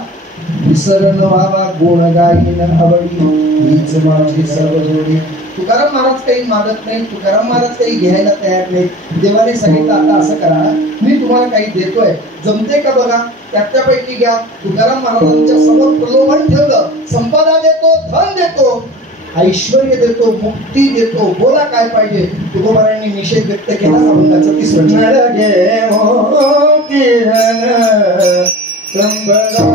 विसर न व्हावा, गुण गाईन आवडी हीच माझी सर्व जोडी. तुकाराम महाराज काही मागत नाही. तुकाराम महाराज काही घ्यायला तयार नाही. देवाने सांगितलं आता असं करा, मी तुम्हाला काही देतोय, जमते का बघा, त्यापैकी घ्या. तुकाराम महाराजांच्या समोर प्रलोभन ठेवलं. संपदा देतो, धन देतो, ऐश्वर्य देतो, मुक्ती देतो, बोला काय पाहिजे. तुकोबारांनी निषेध व्यक्त केला. अभंगाचं 3रं संपदा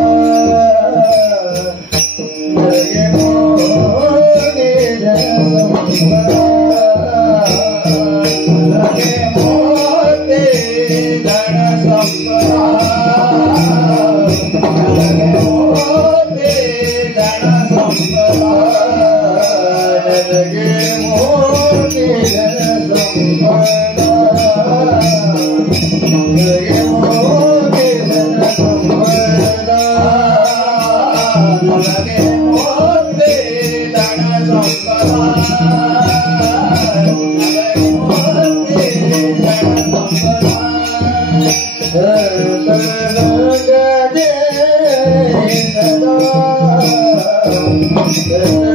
लगे मोती धन संपदा लगे मोती धन संपदा लगे मोती धन संपदा लगे मोती धन संपदा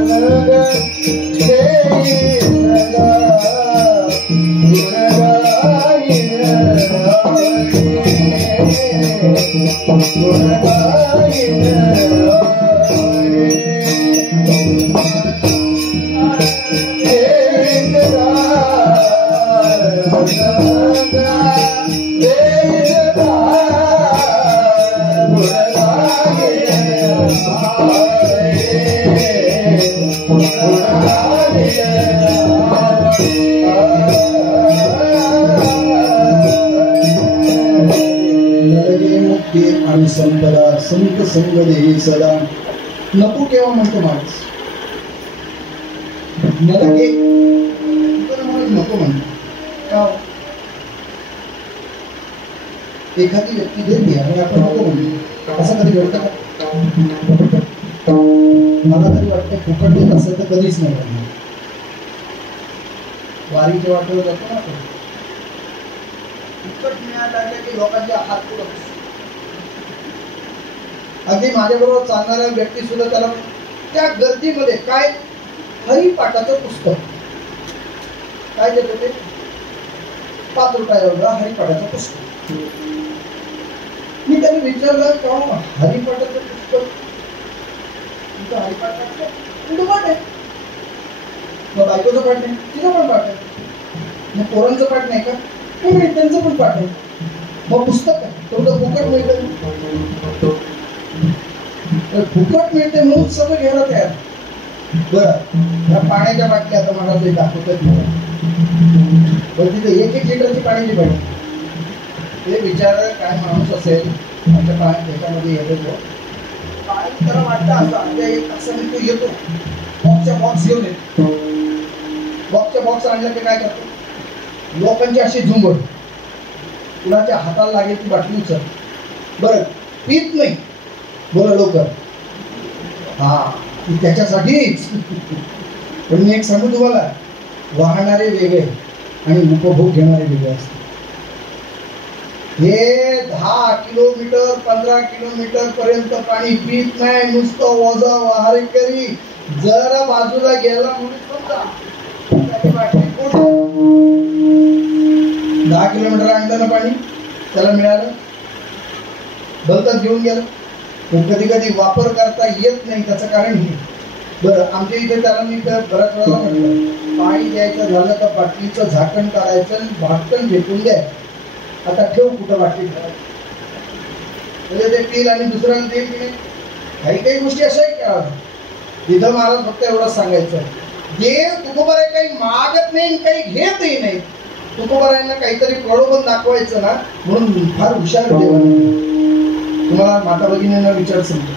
आणि संपदा संत संग देही सदा. नको केव्हा म्हणतो माणूस नरके नको म्हणतो का? एखादी व्यक्ती देते आणि आपण नको म्हणतो. असं कधी घडतं का? मला तरी वाटतं फुकट देत असेल तर कधीच नाही घडणार. वारीच्या वाटेवर जातो ना आपण, फुकट मिळायला लागले की लोकांच्या हात पुढे. अगदी माझ्याबरोबर चालणारा व्यक्ती सुद्धा त्याला त्या गर्दीमध्ये काय हरिपाठाचं पुस्तक काय देत होते? 5 रुपयाला हरिपाठाचं पुस्तक. मी त्यांनी विचारलं का हरिपाठाचं पुस्तक तुमचं हरिपाठाचं तुझं पाठ आहे, मग बायकोचं पाठ नाही, तिचं पण पाठ आहे, मग पोरांचं पाठ नाही का? नाही, त्यांचं पण पाठ आहे. मग पुस्तक आहे तुमचं फुकट मिळतं. फुकट मिळते म्हणून सगळं घ्यायला तयार. बरं, या पाण्याच्या बाटल्या आता मला ते दाखवतात मला, पण तिथे 1-1 लिटरची पाण्याची बाटली. ते विचार काय माणूस असेल त्याच्या त्याच्यामध्ये येतो काय त्याला वाटतं असं एक तासाने तो येतो, बॉक्सच्या बॉक्स घेऊन येतो. बॉक्सच्या बॉक्स आणलं की काय करतो? लोकांची अशी झुंबड, कुणाच्या हाताला लागेल ती बाटली उचल. बरं, पीत नाही. बोला लवकर. हा, त्याच्यासाठीच. पण मी एक सांगू तुम्हाला, वाहणारे वेगळे आणि उपभोग घेणारे वेगळे असतात. हे 10 किलोमीटर 15 किलोमीटर पर्यंत पाणी पीत नाही, नुसतं ओझा वाहरेकरी. जरा बाजूला गेला म्हणून 10 किलोमीटर आणलं ना पाणी, त्याला मिळालं, भलतच घेऊन गेलं. कधी कधी वापर करता येत नाही, त्याचं कारण हे. बरं, आमच्या इथे त्याला मी बऱ्याच वेळेला म्हटलं, पाणी द्यायचं झालं तर बाटलीचं झाकण काढायचं आणि भाटकन फेकून द्या. आता ठेव कुठं बाटली ठेवायची, म्हणजे ते पील आणि दुसऱ्याला देईल की नाही. काही काही गोष्टी अशा आहे का तिथं महाराज फक्त एवढंच सांगायचं, देव तुकोबाराय काही मागत नाही, काही घेतही नाही. तुकोबारायांना काहीतरी प्रलोभन दाखवायचं ना, म्हणून फार हुशार देवाने. तुम्हाला माता भगिनींना विचार समजा,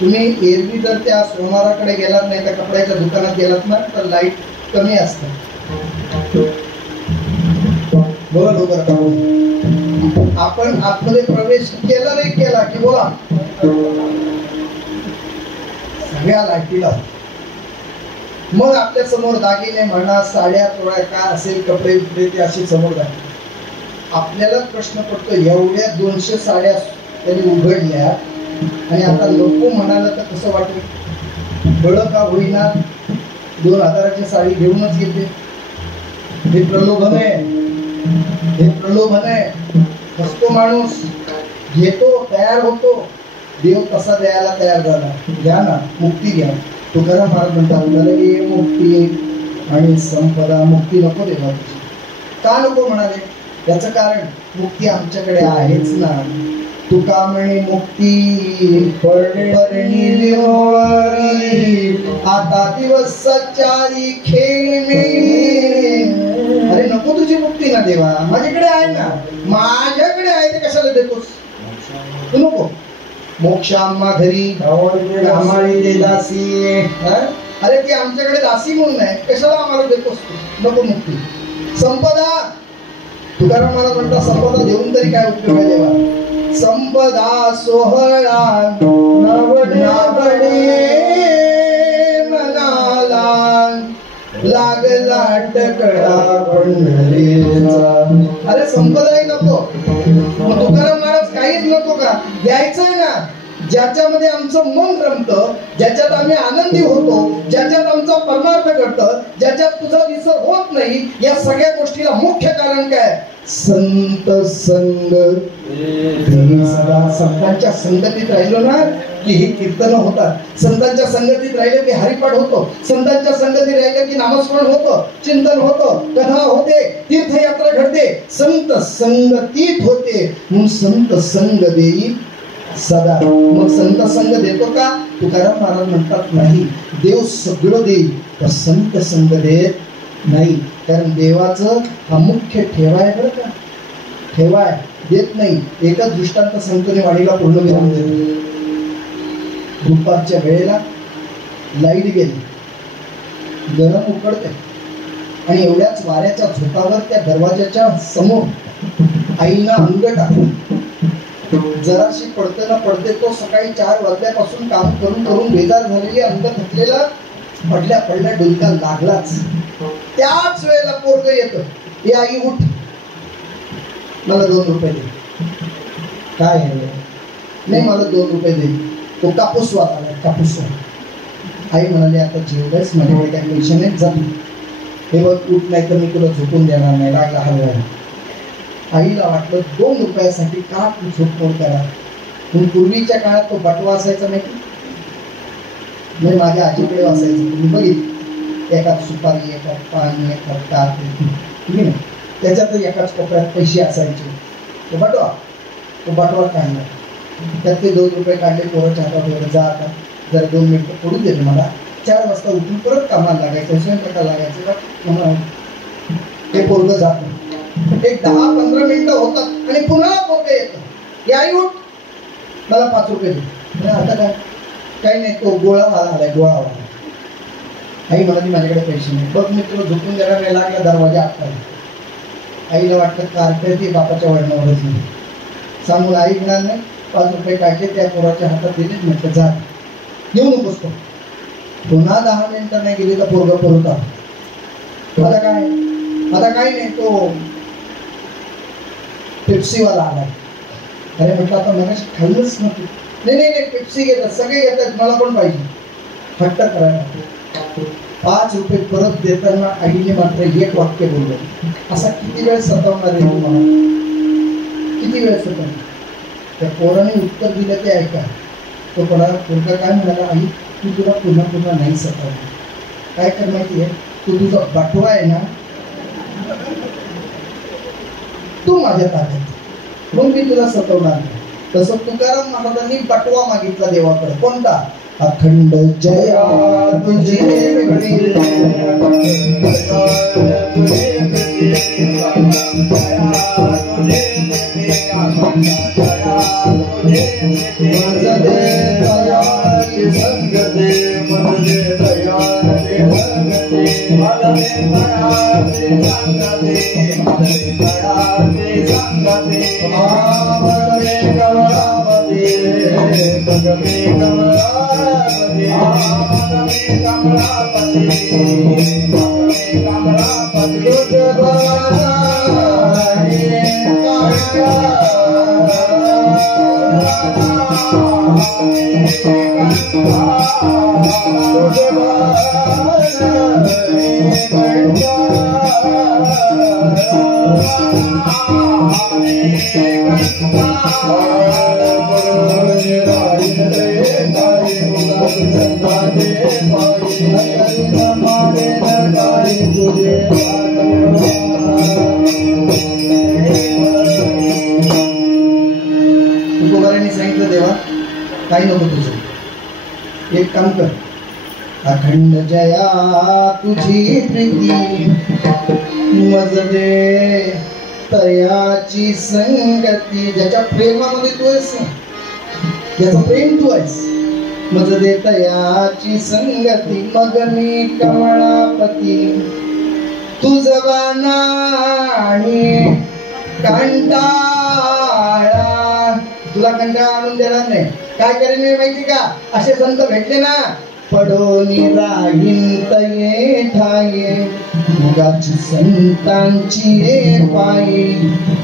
तुम्ही एरवी जर त्या सोनाराकडे गेलात नाही तर कपड्याच्या दुकानात गेलात ना, तर लाईट कमी असतं. बोला लवकर. आपण आतमध्ये प्रवेश केला नाही केला की बोला सगळ्या लाईटीला. मग आपल्या समोर दागिने म्हणा, साड्या चोळ्या काय असेल, कपडे बिपडे ते असे समोर दाखवले. आपल्याला प्रश्न पडतो, एवढ्या 200 साड्या त्यांनी उघडल्या आणि आता नको म्हणाला तर कसं वाटेल? बळं का होईना 2000ची साडी घेऊनच येते. हे प्रलोभन आहे, हे प्रलोभन आहे. हसतो माणूस, घेतो, तयार होतो. देव तसा द्यायला तयार झाला. घ्या ना, मुक्ती घ्या. तुकाराम महाराज म्हणतात, नरके मुक्ती आणि संपदा. मुक्ती नको देवा. का नको म्हणाले? याचं कारण, मुक्ती आमच्याकडे आहेच ना. तुका म्हणे मुक्ती परणी आता दिवस सच्चारी खेळ मिळी. अरे नको तुझी मुक्ती ना देवा, माझ्याकडे आहे ना. माझ्याकडे आहे ते कशाला देतोस तू? नको. मोक्ष आम्हा घरी दासी अरे ती आमच्याकडे दासी म्हणून आहे, कशाला आम्हाला देतोस तू? नको मुक्ती. संपदा, तुकाराम मला म्हणता संपदा देऊन तरी काय उपयोग आहे देवा? संपदा सोहळा नवडे मनाला लागला टकडा पंढरीचा. अरे संपदाही नको, तुकाराम महाराज काहीच नको का? द्यायचंय ना ज्याच्यामध्ये आमचं मन रमतं, ज्याच्यात आम्ही आनंदी होतो, ज्याच्यात आमचा परमार्थ घडतं, ज्याच्यात तुझा विसर होत नाही. या सगळ्या गोष्टीला मुख्य कारण काय? संत संग. सदा संतांच्या संगतीत राहिलो ना की हे कीर्तन होतात, संतांच्या संगतीत राहिलं की हरिपाठ होतो, संतांच्या संगतीत राहिलं की नामस्मरण होतं, चिंतन होतं, कथा होते, तीर्थयात्रा घडते, संत संगतीत होते. म्हणून संत संग देई सदा. मग संत संग देतो का? तुकाराम महाराज म्हणतात नाही, देव सगळं देईल तर संत संग देत नाही. कारण देवाचं हा मुख्य ठेवाय बरं का, ठेवाय देत नाही. एकच दृष्टांत संतने वाणीला पूर्ण विराम देतो. दुपारच्या वेळेला लाईट गेली, गरम उकडते आणि एवढ्याच वाऱ्याच्या झोतावर त्या दरवाजाच्या समोर आईनं अंग टाकलं. जराशी पडते ना पडते, तो सकाळी 4 वाजल्यापासून काम करून करून बेजार झालेली, अंग थकलेला, पडल्या पडल्या डुलका लागलाच. त्याच वेळेला पोरग येतं, हे आई उठ, मला 2 रुपये दे. काय आहे? नाही मला 2 रुपये दे. तो कापूस वाला कापूस. आई म्हणाली आता जेवढेच माझ्याकडे काही पैसे नाहीत, जा हे बघ उठ, नाही तर मी तुला झोपून देणार नाही. लागला हलवायला. आईला वाटलं 2 रुपयासाठी का तू झोपमोड करा. पण पूर्वीच्या काळात तो बटवा असायचा माहिती नाही, माझ्या आजीकडे असायचं. तुम्ही बघितलं, एकात सुपारी, एकात पाणी, एकात ताक, ठीक आहे ना, त्याच्यात एकाच कोपऱ्यात पैसे असायचे. तो बटवा काढला, त्यात ते 2 रुपये काढले, पोराच्या हातात वगैरे, जा आता जरा 2 मिनिटं पडून दिले मला, 4 वाजता उठून परत कामाला लागायचं, स्वयंपाकाला लागायचं. ते पोरगं जातं, एक 10-15 मिनिटं होतात आणि पुन्हा पोरगं येतं, या आई उठ, मला 5 रुपये दे. आता काय? काही नाही, तो गोळावाला आलाय, गोळावाला. आई म्हणाली माझ्याकडे पैसे नाही. बघ मी तुला झोपून देणार नाही. लागला दरवाजा आतला. आईला वाटतं कारपेट ती बापाच्या वळणावरच नाही. सांगून आई म्हणाल नाही, 5 रुपये काढले, त्या पोराच्या हातात दिलेच. म्हटलं जा, येऊ नकोस. तो पुन्हा 10 मिनिटं नाही गेली तर पोरगा परत आला. आता काय? आता काही नाही, तो पेप्सीवाला आलाय. अरे म्हटलं आता मला खाल्लंच नव्हतं. नाही नाही नाही, पेप्सी घेतात, सगळे घेतात, मला पण पाहिजे. हट्ट करायला 5 रुपये परत देताना आईने मात्र एक वाक्य बोललं. असा किती वेळ सतावणार आहे तुम्हाला? किती वेळ सतावणार? त्या पोराने उत्तर दिलं ते ऐका. तो पोरगा काय म्हणाला, आई तू तुला पुन्हा पुन्हा नाही सतावणार. काय कर माहिती आहे, तू तुझा बटवा आहे ना, तू माझ्या ताब्यात, मग मी तुला सतवणार नाही. तसं तुकाराम महाराजांनी बटवा मागितला देवाकडे. कोणता? अखंड जया तुझी सांगितलं देवा काही नको तुझं, एक काम कर. अखंड जया तुझी प्रीती मजले तयाची संगती. ज्याच्या प्रेमामध्ये तू आहेस, ज्याचं प्रेम तू आहेस, मज देत याची संगती मग मी कमळापती तुझ आणि कंटाळा तुला कंटाळा आणून देणार नाही. काय करेन मी माहिती का? असे संत भेटले ना पडोनी राहीन तये ठाये मुगाची संतांची पायी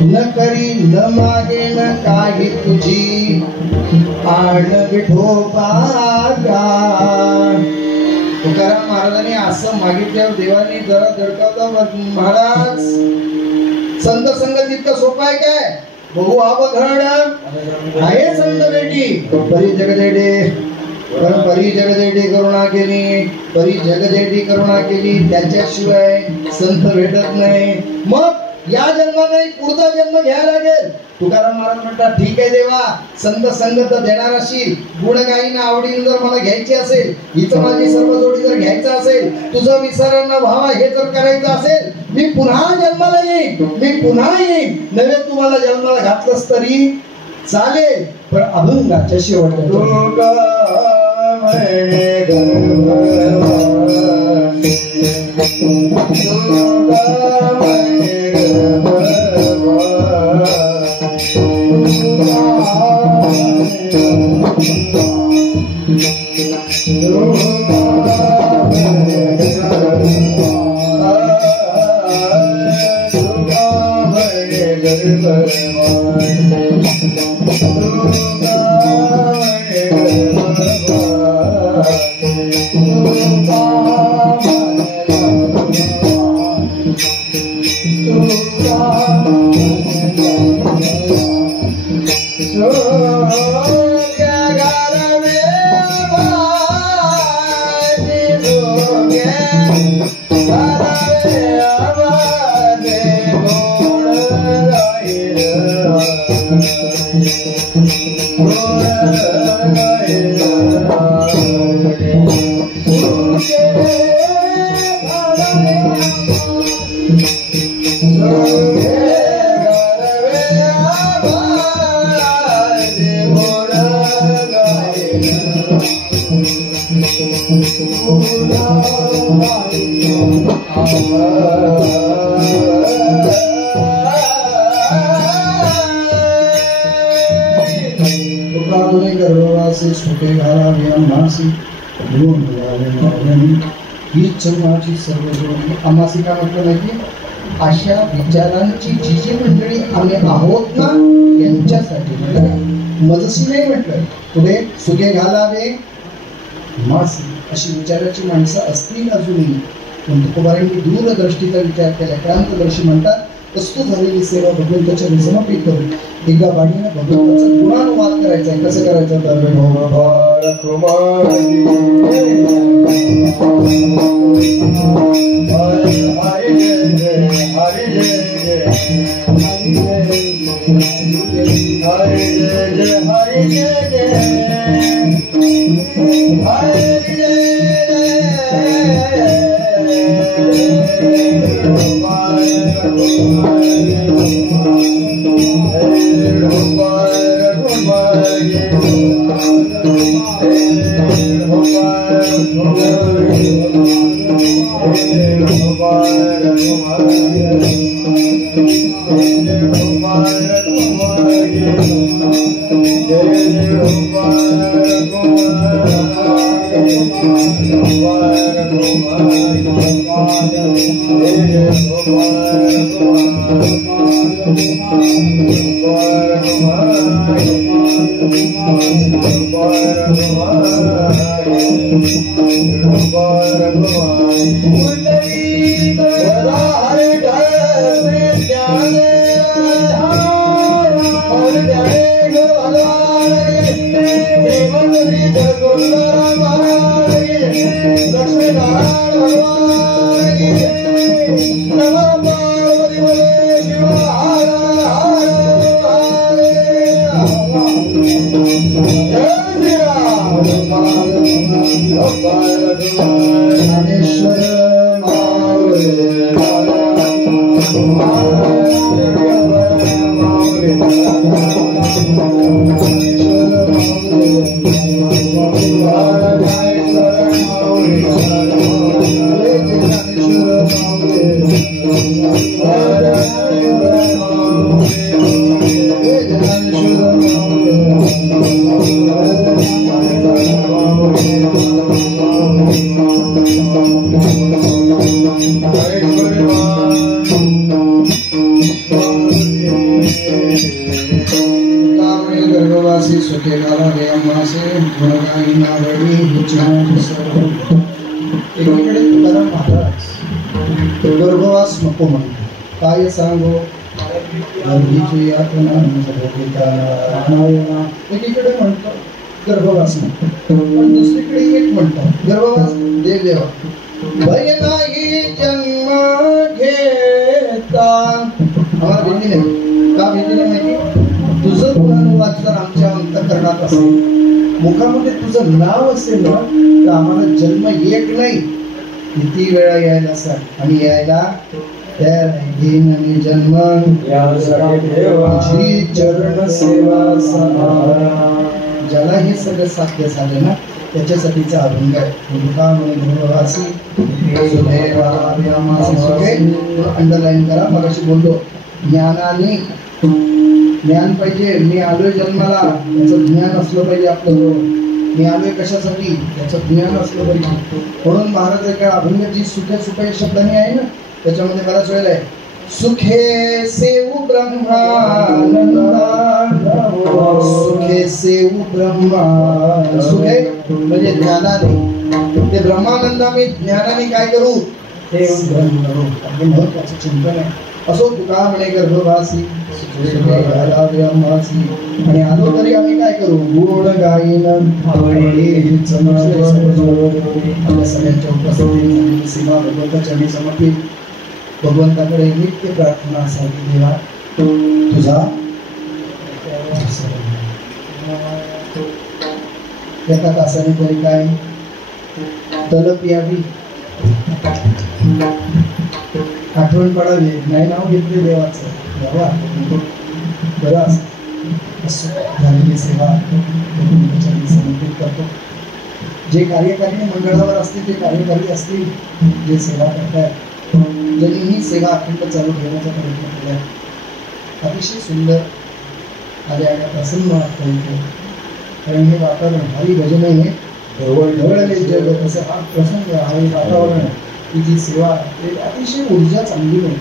न करी न मागे न काही तुझी आण विठोबा. तुकाराम महाराजांनी असं मागितल्यावर देवाने जरा दडकावता. महाराज संत संगत इतकं सोपं आहे काय? बघू अवघड आहे संत बेटी. परी जगदेडे पण परी जगदेडी करुणा केली, परी जगदेडी करुणा केली, त्याच्याशिवाय संत भेटत नाही. मग या जन्मात नाही पुढचा जन्म घ्यायला लागेल. तुकाराम महाराज म्हणतात ठीक आहे देवा, संत संगत देणार असेल, गुणगायींना आवडीने जर मला घ्यायची असेल, हिचं माझी सर्व जोडी जर घ्यायचं असेल, तुझं विसरांना व्हावा हे जर करायचं असेल, मी पुन्हा जन्माला येईन, मी पुन्हा येईन. नव्हे तुम्हाला जन्माला घातलंस तरी चालेल, पण अभंगाच्या शेवटच्या अमासी का म्हटलं माहिती? अशा विचारांची जी जी मंडळी आम्ही आहोत ना यांच्यासाठी म्हटलं, मजसी नाही म्हटलं. पुढे सुगे घालावे मासी अशी विचाराची माणसं असतील अजूनही, पण तुकोबारांनी दूरदृष्टीचा विचार केला. क्रांतदर्शी म्हणतात वस्तू झालेली सेवा भगवंताच्या समर्पित करून एका बाणीनं भगवंताचा गुणानुवाद करायचा. कसं करायचं तर Hare गर्भवासी सुखे घालावे अमासे गुणगायी नावडी एकीकडे तुकाराम महाराज गर्भवास नको म्हणतो काय सांगो गर्भीची यातना एकीकडे म्हणतो गर्भवास नको पण दुसरीकडे एक म्हणतो गर्भवास देव देवा भय नाही जन्म घेता आम्हाला भीती नाही का भीती नाही माहिती तुझं गुणानुवाद जर आमच्या अंतःकरणात असेल मुखामध्ये तुझं नाव असेल ना तर आम्हाला जन्म एक नाही किती वेळा यायला सांग आणि यायला तयार नाही घेईन आणि जन्म तुझी चरण सेवा सहारा ज्याला हे सगळं साध्य झालं ना त्याच्यासाठीचा अभंग आहे अंडरलाईन करा मगाशी बोललो ज्ञानाने ज्ञान पाहिजे मी आलोय जन्माला याचं ज्ञान असलं पाहिजे आपल्याजवळ मी आलोय कशासाठी याचं ज्ञान असलं पाहिजे म्हणून महाराज एका अभंग जी सुखे सुखे शब्दाने आहे ना त्याच्यामध्ये बराच वेळेला आहे सुखे सेवू ब्रह्मानंदा सुखे सेवू ब्रह्मा सुखे म्हणजे ज्ञानाने ते ब्रह्मानंदा मी ज्ञानाने काय करू हे महत्वाचं चिंतन आहे असो तुका म्हणे गर्भवासी आणि आलो तरी आम्ही काय करू गुण गायन आपल्या सगळ्यांच्या उपस्थितीत सीमा भगवंताच्या मी समर्पित भगवंताकडे नित्य प्रार्थना असावी देवा तुझा एका तासाने तरी काय तलप यावी आठवण पडावी नाही नाव घेतले देवाचं देवा बरं असं झालेली सेवा समर्पित करतो जे कार्यकारी मंडळावर असतील ते कार्यकारी असतील जे सेवा करतायत ज्यांनी ही सेवा अखंड चालू ठेवण्याचा प्रयत्न केला अतिशय सुंदर आल्या प्रसन्न वाटतं इथे कारण हे वातावरण भारी भजन आहे ढवळले जग तसं हा प्रसंग हा वातावरण ही जी सेवा अतिशय ऊर्जा चांगली नाही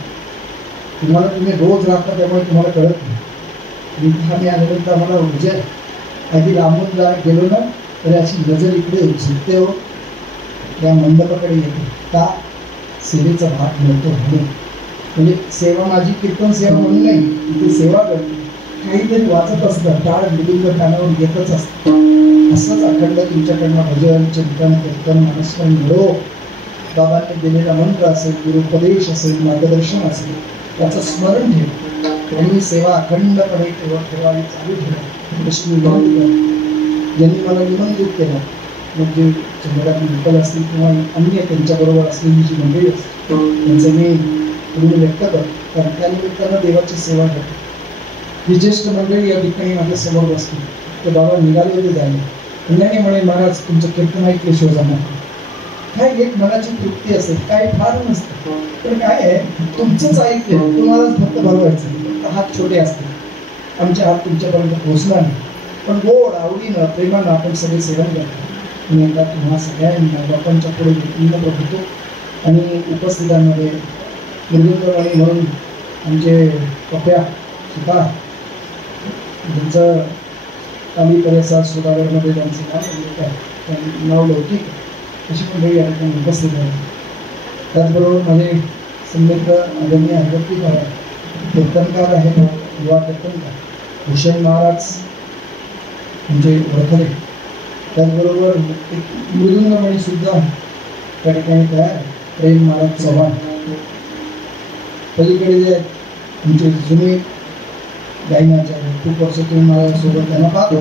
तुम्हाला तुम्ही रोज राहता त्यामुळे तुम्हाला कळत नाही इथं आम्ही आल्यानंतर आम्हाला ऊर्जा अगदी लांबून गेलो ना तरी अशी नजर इकडे झुकते हो या मंडपाकडे येते का सेवेचा भाग मिळतो म्हणून म्हणजे सेवा माझी कीर्तन सेवा म्हणून नाही इथे सेवा करते काहीतरी वाचत असतं टाळ बिलिंग कानावर येतच असतं असंच अखंड तुमच्याकडनं भजन चिंतन कीर्तन मनस्मरण मिळो बाबांनी दिलेला मंत्र असेल गुरुपदेश असेल मार्गदर्शन असेल त्याचं स्मरण ठेव आणि ही सेवा अखंडपणे ठेवावी चालू ठेवा अशी विनंती ज्यांनी मला निमंत्रित केलं म्हणजे चंद्रकांत विठ्ठल असतील किंवा अन्य त्यांच्याबरोबर असलेली जी मंडळी असतील त्यांचं मी ऋण व्यक्त करतो कारण त्या निमित्तानं देवाची सेवा करतो ही ज्येष्ठ मंडळी या ठिकाणी माझ्यासमोर बसतील ते बाबा निघाले होते जायला पुण्याने म्हणे महाराज तुमचं कीर्तन ऐकल्याशिवाय जाणार काय एक मनाची तृप्ती असेल काय फार नसतं तर काय आहे तुमचंच ऐकलं तुम्हालाच फक्त भरवायचं हात छोटे असतील आमचे हात तुमच्यापर्यंत पोहोचणार नाही पण गोड आवडीनं प्रेमानं आपण सगळे सेवन करतो मी एकदा तुम्हा सगळ्यांना बापांच्या पुढे विनम्र होतो आणि उपस्थितांमध्ये मृदुंगवाणी म्हणून आमचे पप्या सुद्धा ज्यांचं काली परिसर सुधागरमध्ये त्यांचं नाव लौकिक अशी मंडळी या ठिकाणी उपस्थित आहे त्याचबरोबर माझे संमित्र आदरणीय हरभट्टीकार आहे कीर्तनकार आहेत युवा कीर्तनकार भूषण महाराज म्हणजे ओळखले त्याचबरोबर मृदुंगमणी सुद्धा त्या ठिकाणी तयार प्रेम महाराज चव्हाण पलीकडे जे आमचे जुने गायनाचार्य खूप वर्ष तुम्ही माझ्यासोबत त्यांना पाहतो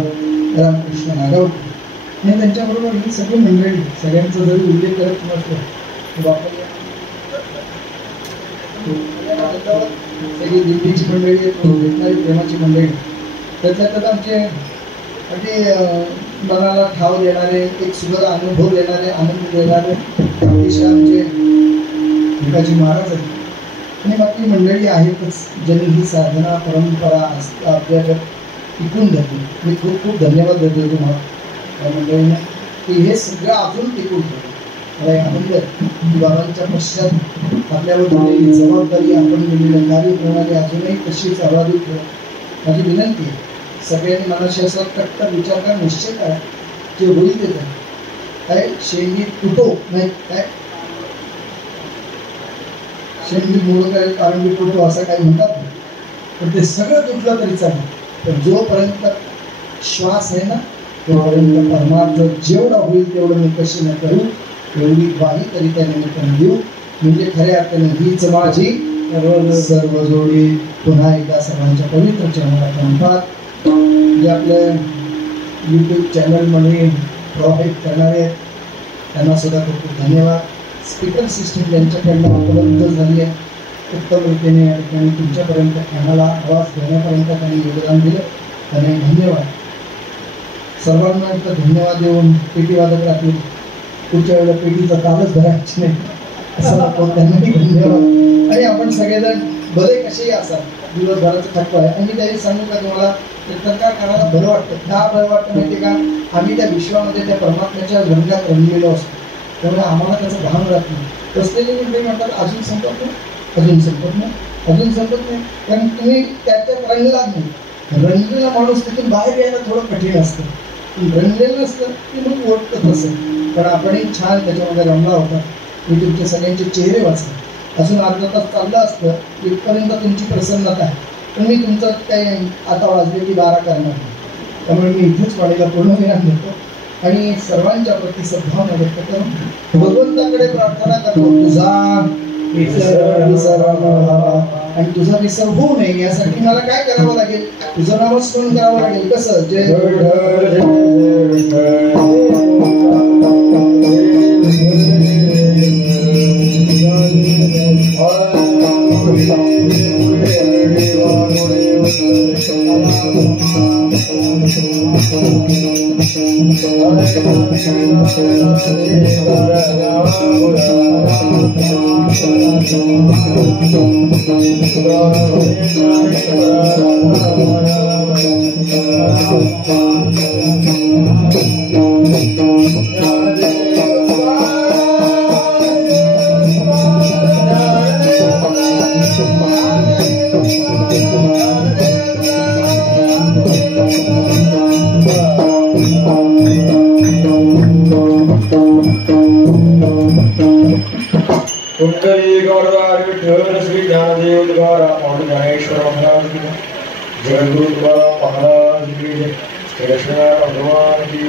रामकृष्ण नागावकर आणि त्यांच्याबरोबर ही सगळी मंडळी सगळ्यांचा जरी उल्लेख करत नसलो सगळी दिल्लीची मंडळी भेटणारी प्रेमाची मंडळी त्यातल्या त्यात आमचे अगदी मनाला ठाव देणारे एक सुंदर अनुभव देणारे आनंद देणारे अतिशय आमचे भिकाजी महाराज आहेत आणि बाकी मंडळी आहेतच ज्यांनी ही साधना परंपरा आपल्याकडे टिकून घेतली मी खूप खूप धन्यवाद देतो तुम्हाला या मंडळींना की हे सगळं अजून टिकून ठेवलं मला एक आनंद आहे की बाबांच्या पश्चात आपल्यावर दिलेली जबाबदारी आपण दिलेलं कार्यप्रणाली अजूनही तशीच अबाधित ठेवा. माझी विनंती आहे सगळ्यांनी मनाशी असा कट्टर विचार करा, निश्चय करा जे होईल ते काय शेंगी तुटो नाही काय शेंगी मूळ काय कारण मी तुटो असं काही म्हणतात नाही, पण ते सगळं तुटलं तरी चालेल. पण जोपर्यंत श्वास आहे ना तोपर्यंत परमार्थ जेवढा होईल तेवढं मी कशी न करू एवढी ग्वाही तरी त्या निमित्ताने देऊ. म्हणजे खऱ्या अर्थाने हीच माझी सर्व जोडी. पुन्हा एकदा सर्वांच्या पवित्र चरणाला म्हणतात जे आपल्या यूट्यूब चॅनलमध्ये प्रोव्हाइड करणारे आहेत त्यांना सुद्धा खूप खूप धन्यवाद. स्पीकर सिस्टीम ज्यांच्याकडनं उपलब्ध झाली आहे उत्तम रीतीने या ठिकाणी तुमच्यापर्यंत कानाला आवाज देण्यापर्यंत त्यांनी योगदान दिलं त्यांना धन्यवाद. सर्वांना एकदा धन्यवाद देऊन पेटी वाजत राहतील. पुढच्या वेळेला पेटीचा तालच धरायची नाही असं नको, त्यांनाही धन्यवाद. आणि आपण सगळेजण बरे कसेही असाल दिवसभराचं थकवा आहे आणि त्याही सांगू का तुम्हाला कीर्तनकार करायला बरं वाटतं. का बरं वाटतं माहिती का, आम्ही त्या विश्वामध्ये त्या परमात्म्याच्या रंगात रंगलेलो असतो त्यामुळे आम्हाला त्याचं भान राहत नाही. बसलेले मित्र म्हणतात अजून संपत नाही अजून संपत नाही अजून संपत नाही, कारण तुम्ही त्याच्यात रंगला नाही. रंगलेला माणूस तिथून बाहेर यायला थोडं कठीण असतं, रंगलेलं नसतं की मग ओळखत असेल. पण आपणही छान त्याच्यामध्ये रंगला होता. मी तुमचे सगळ्यांचे चेहरे वाचले. अजून अर्धा तास चाललं असतं इथपर्यंत तुमची प्रसन्नता आहे, पण मी तुमचं काही आता वाजले की 12 करणार नाही. त्यामुळे मी इथेच वाढीला पूर्ण विराम देतो आणि सर्वांच्या प्रती सद्भावना व्यक्त करून भगवंताकडे प्रार्थना करतो तुझा विसर आणि तुझा विसर होऊ नये यासाठी मला काय करावं लागेल, तुझं नामस्मरण करावं लागेल. कसं जय कुंडली गौरवार विठ्ठल श्री ज्ञानदेव द्वारा और ज्ञानेश्वर महाराज की जय गुरु द्वारा महाराज की जय कृष्ण भगवान की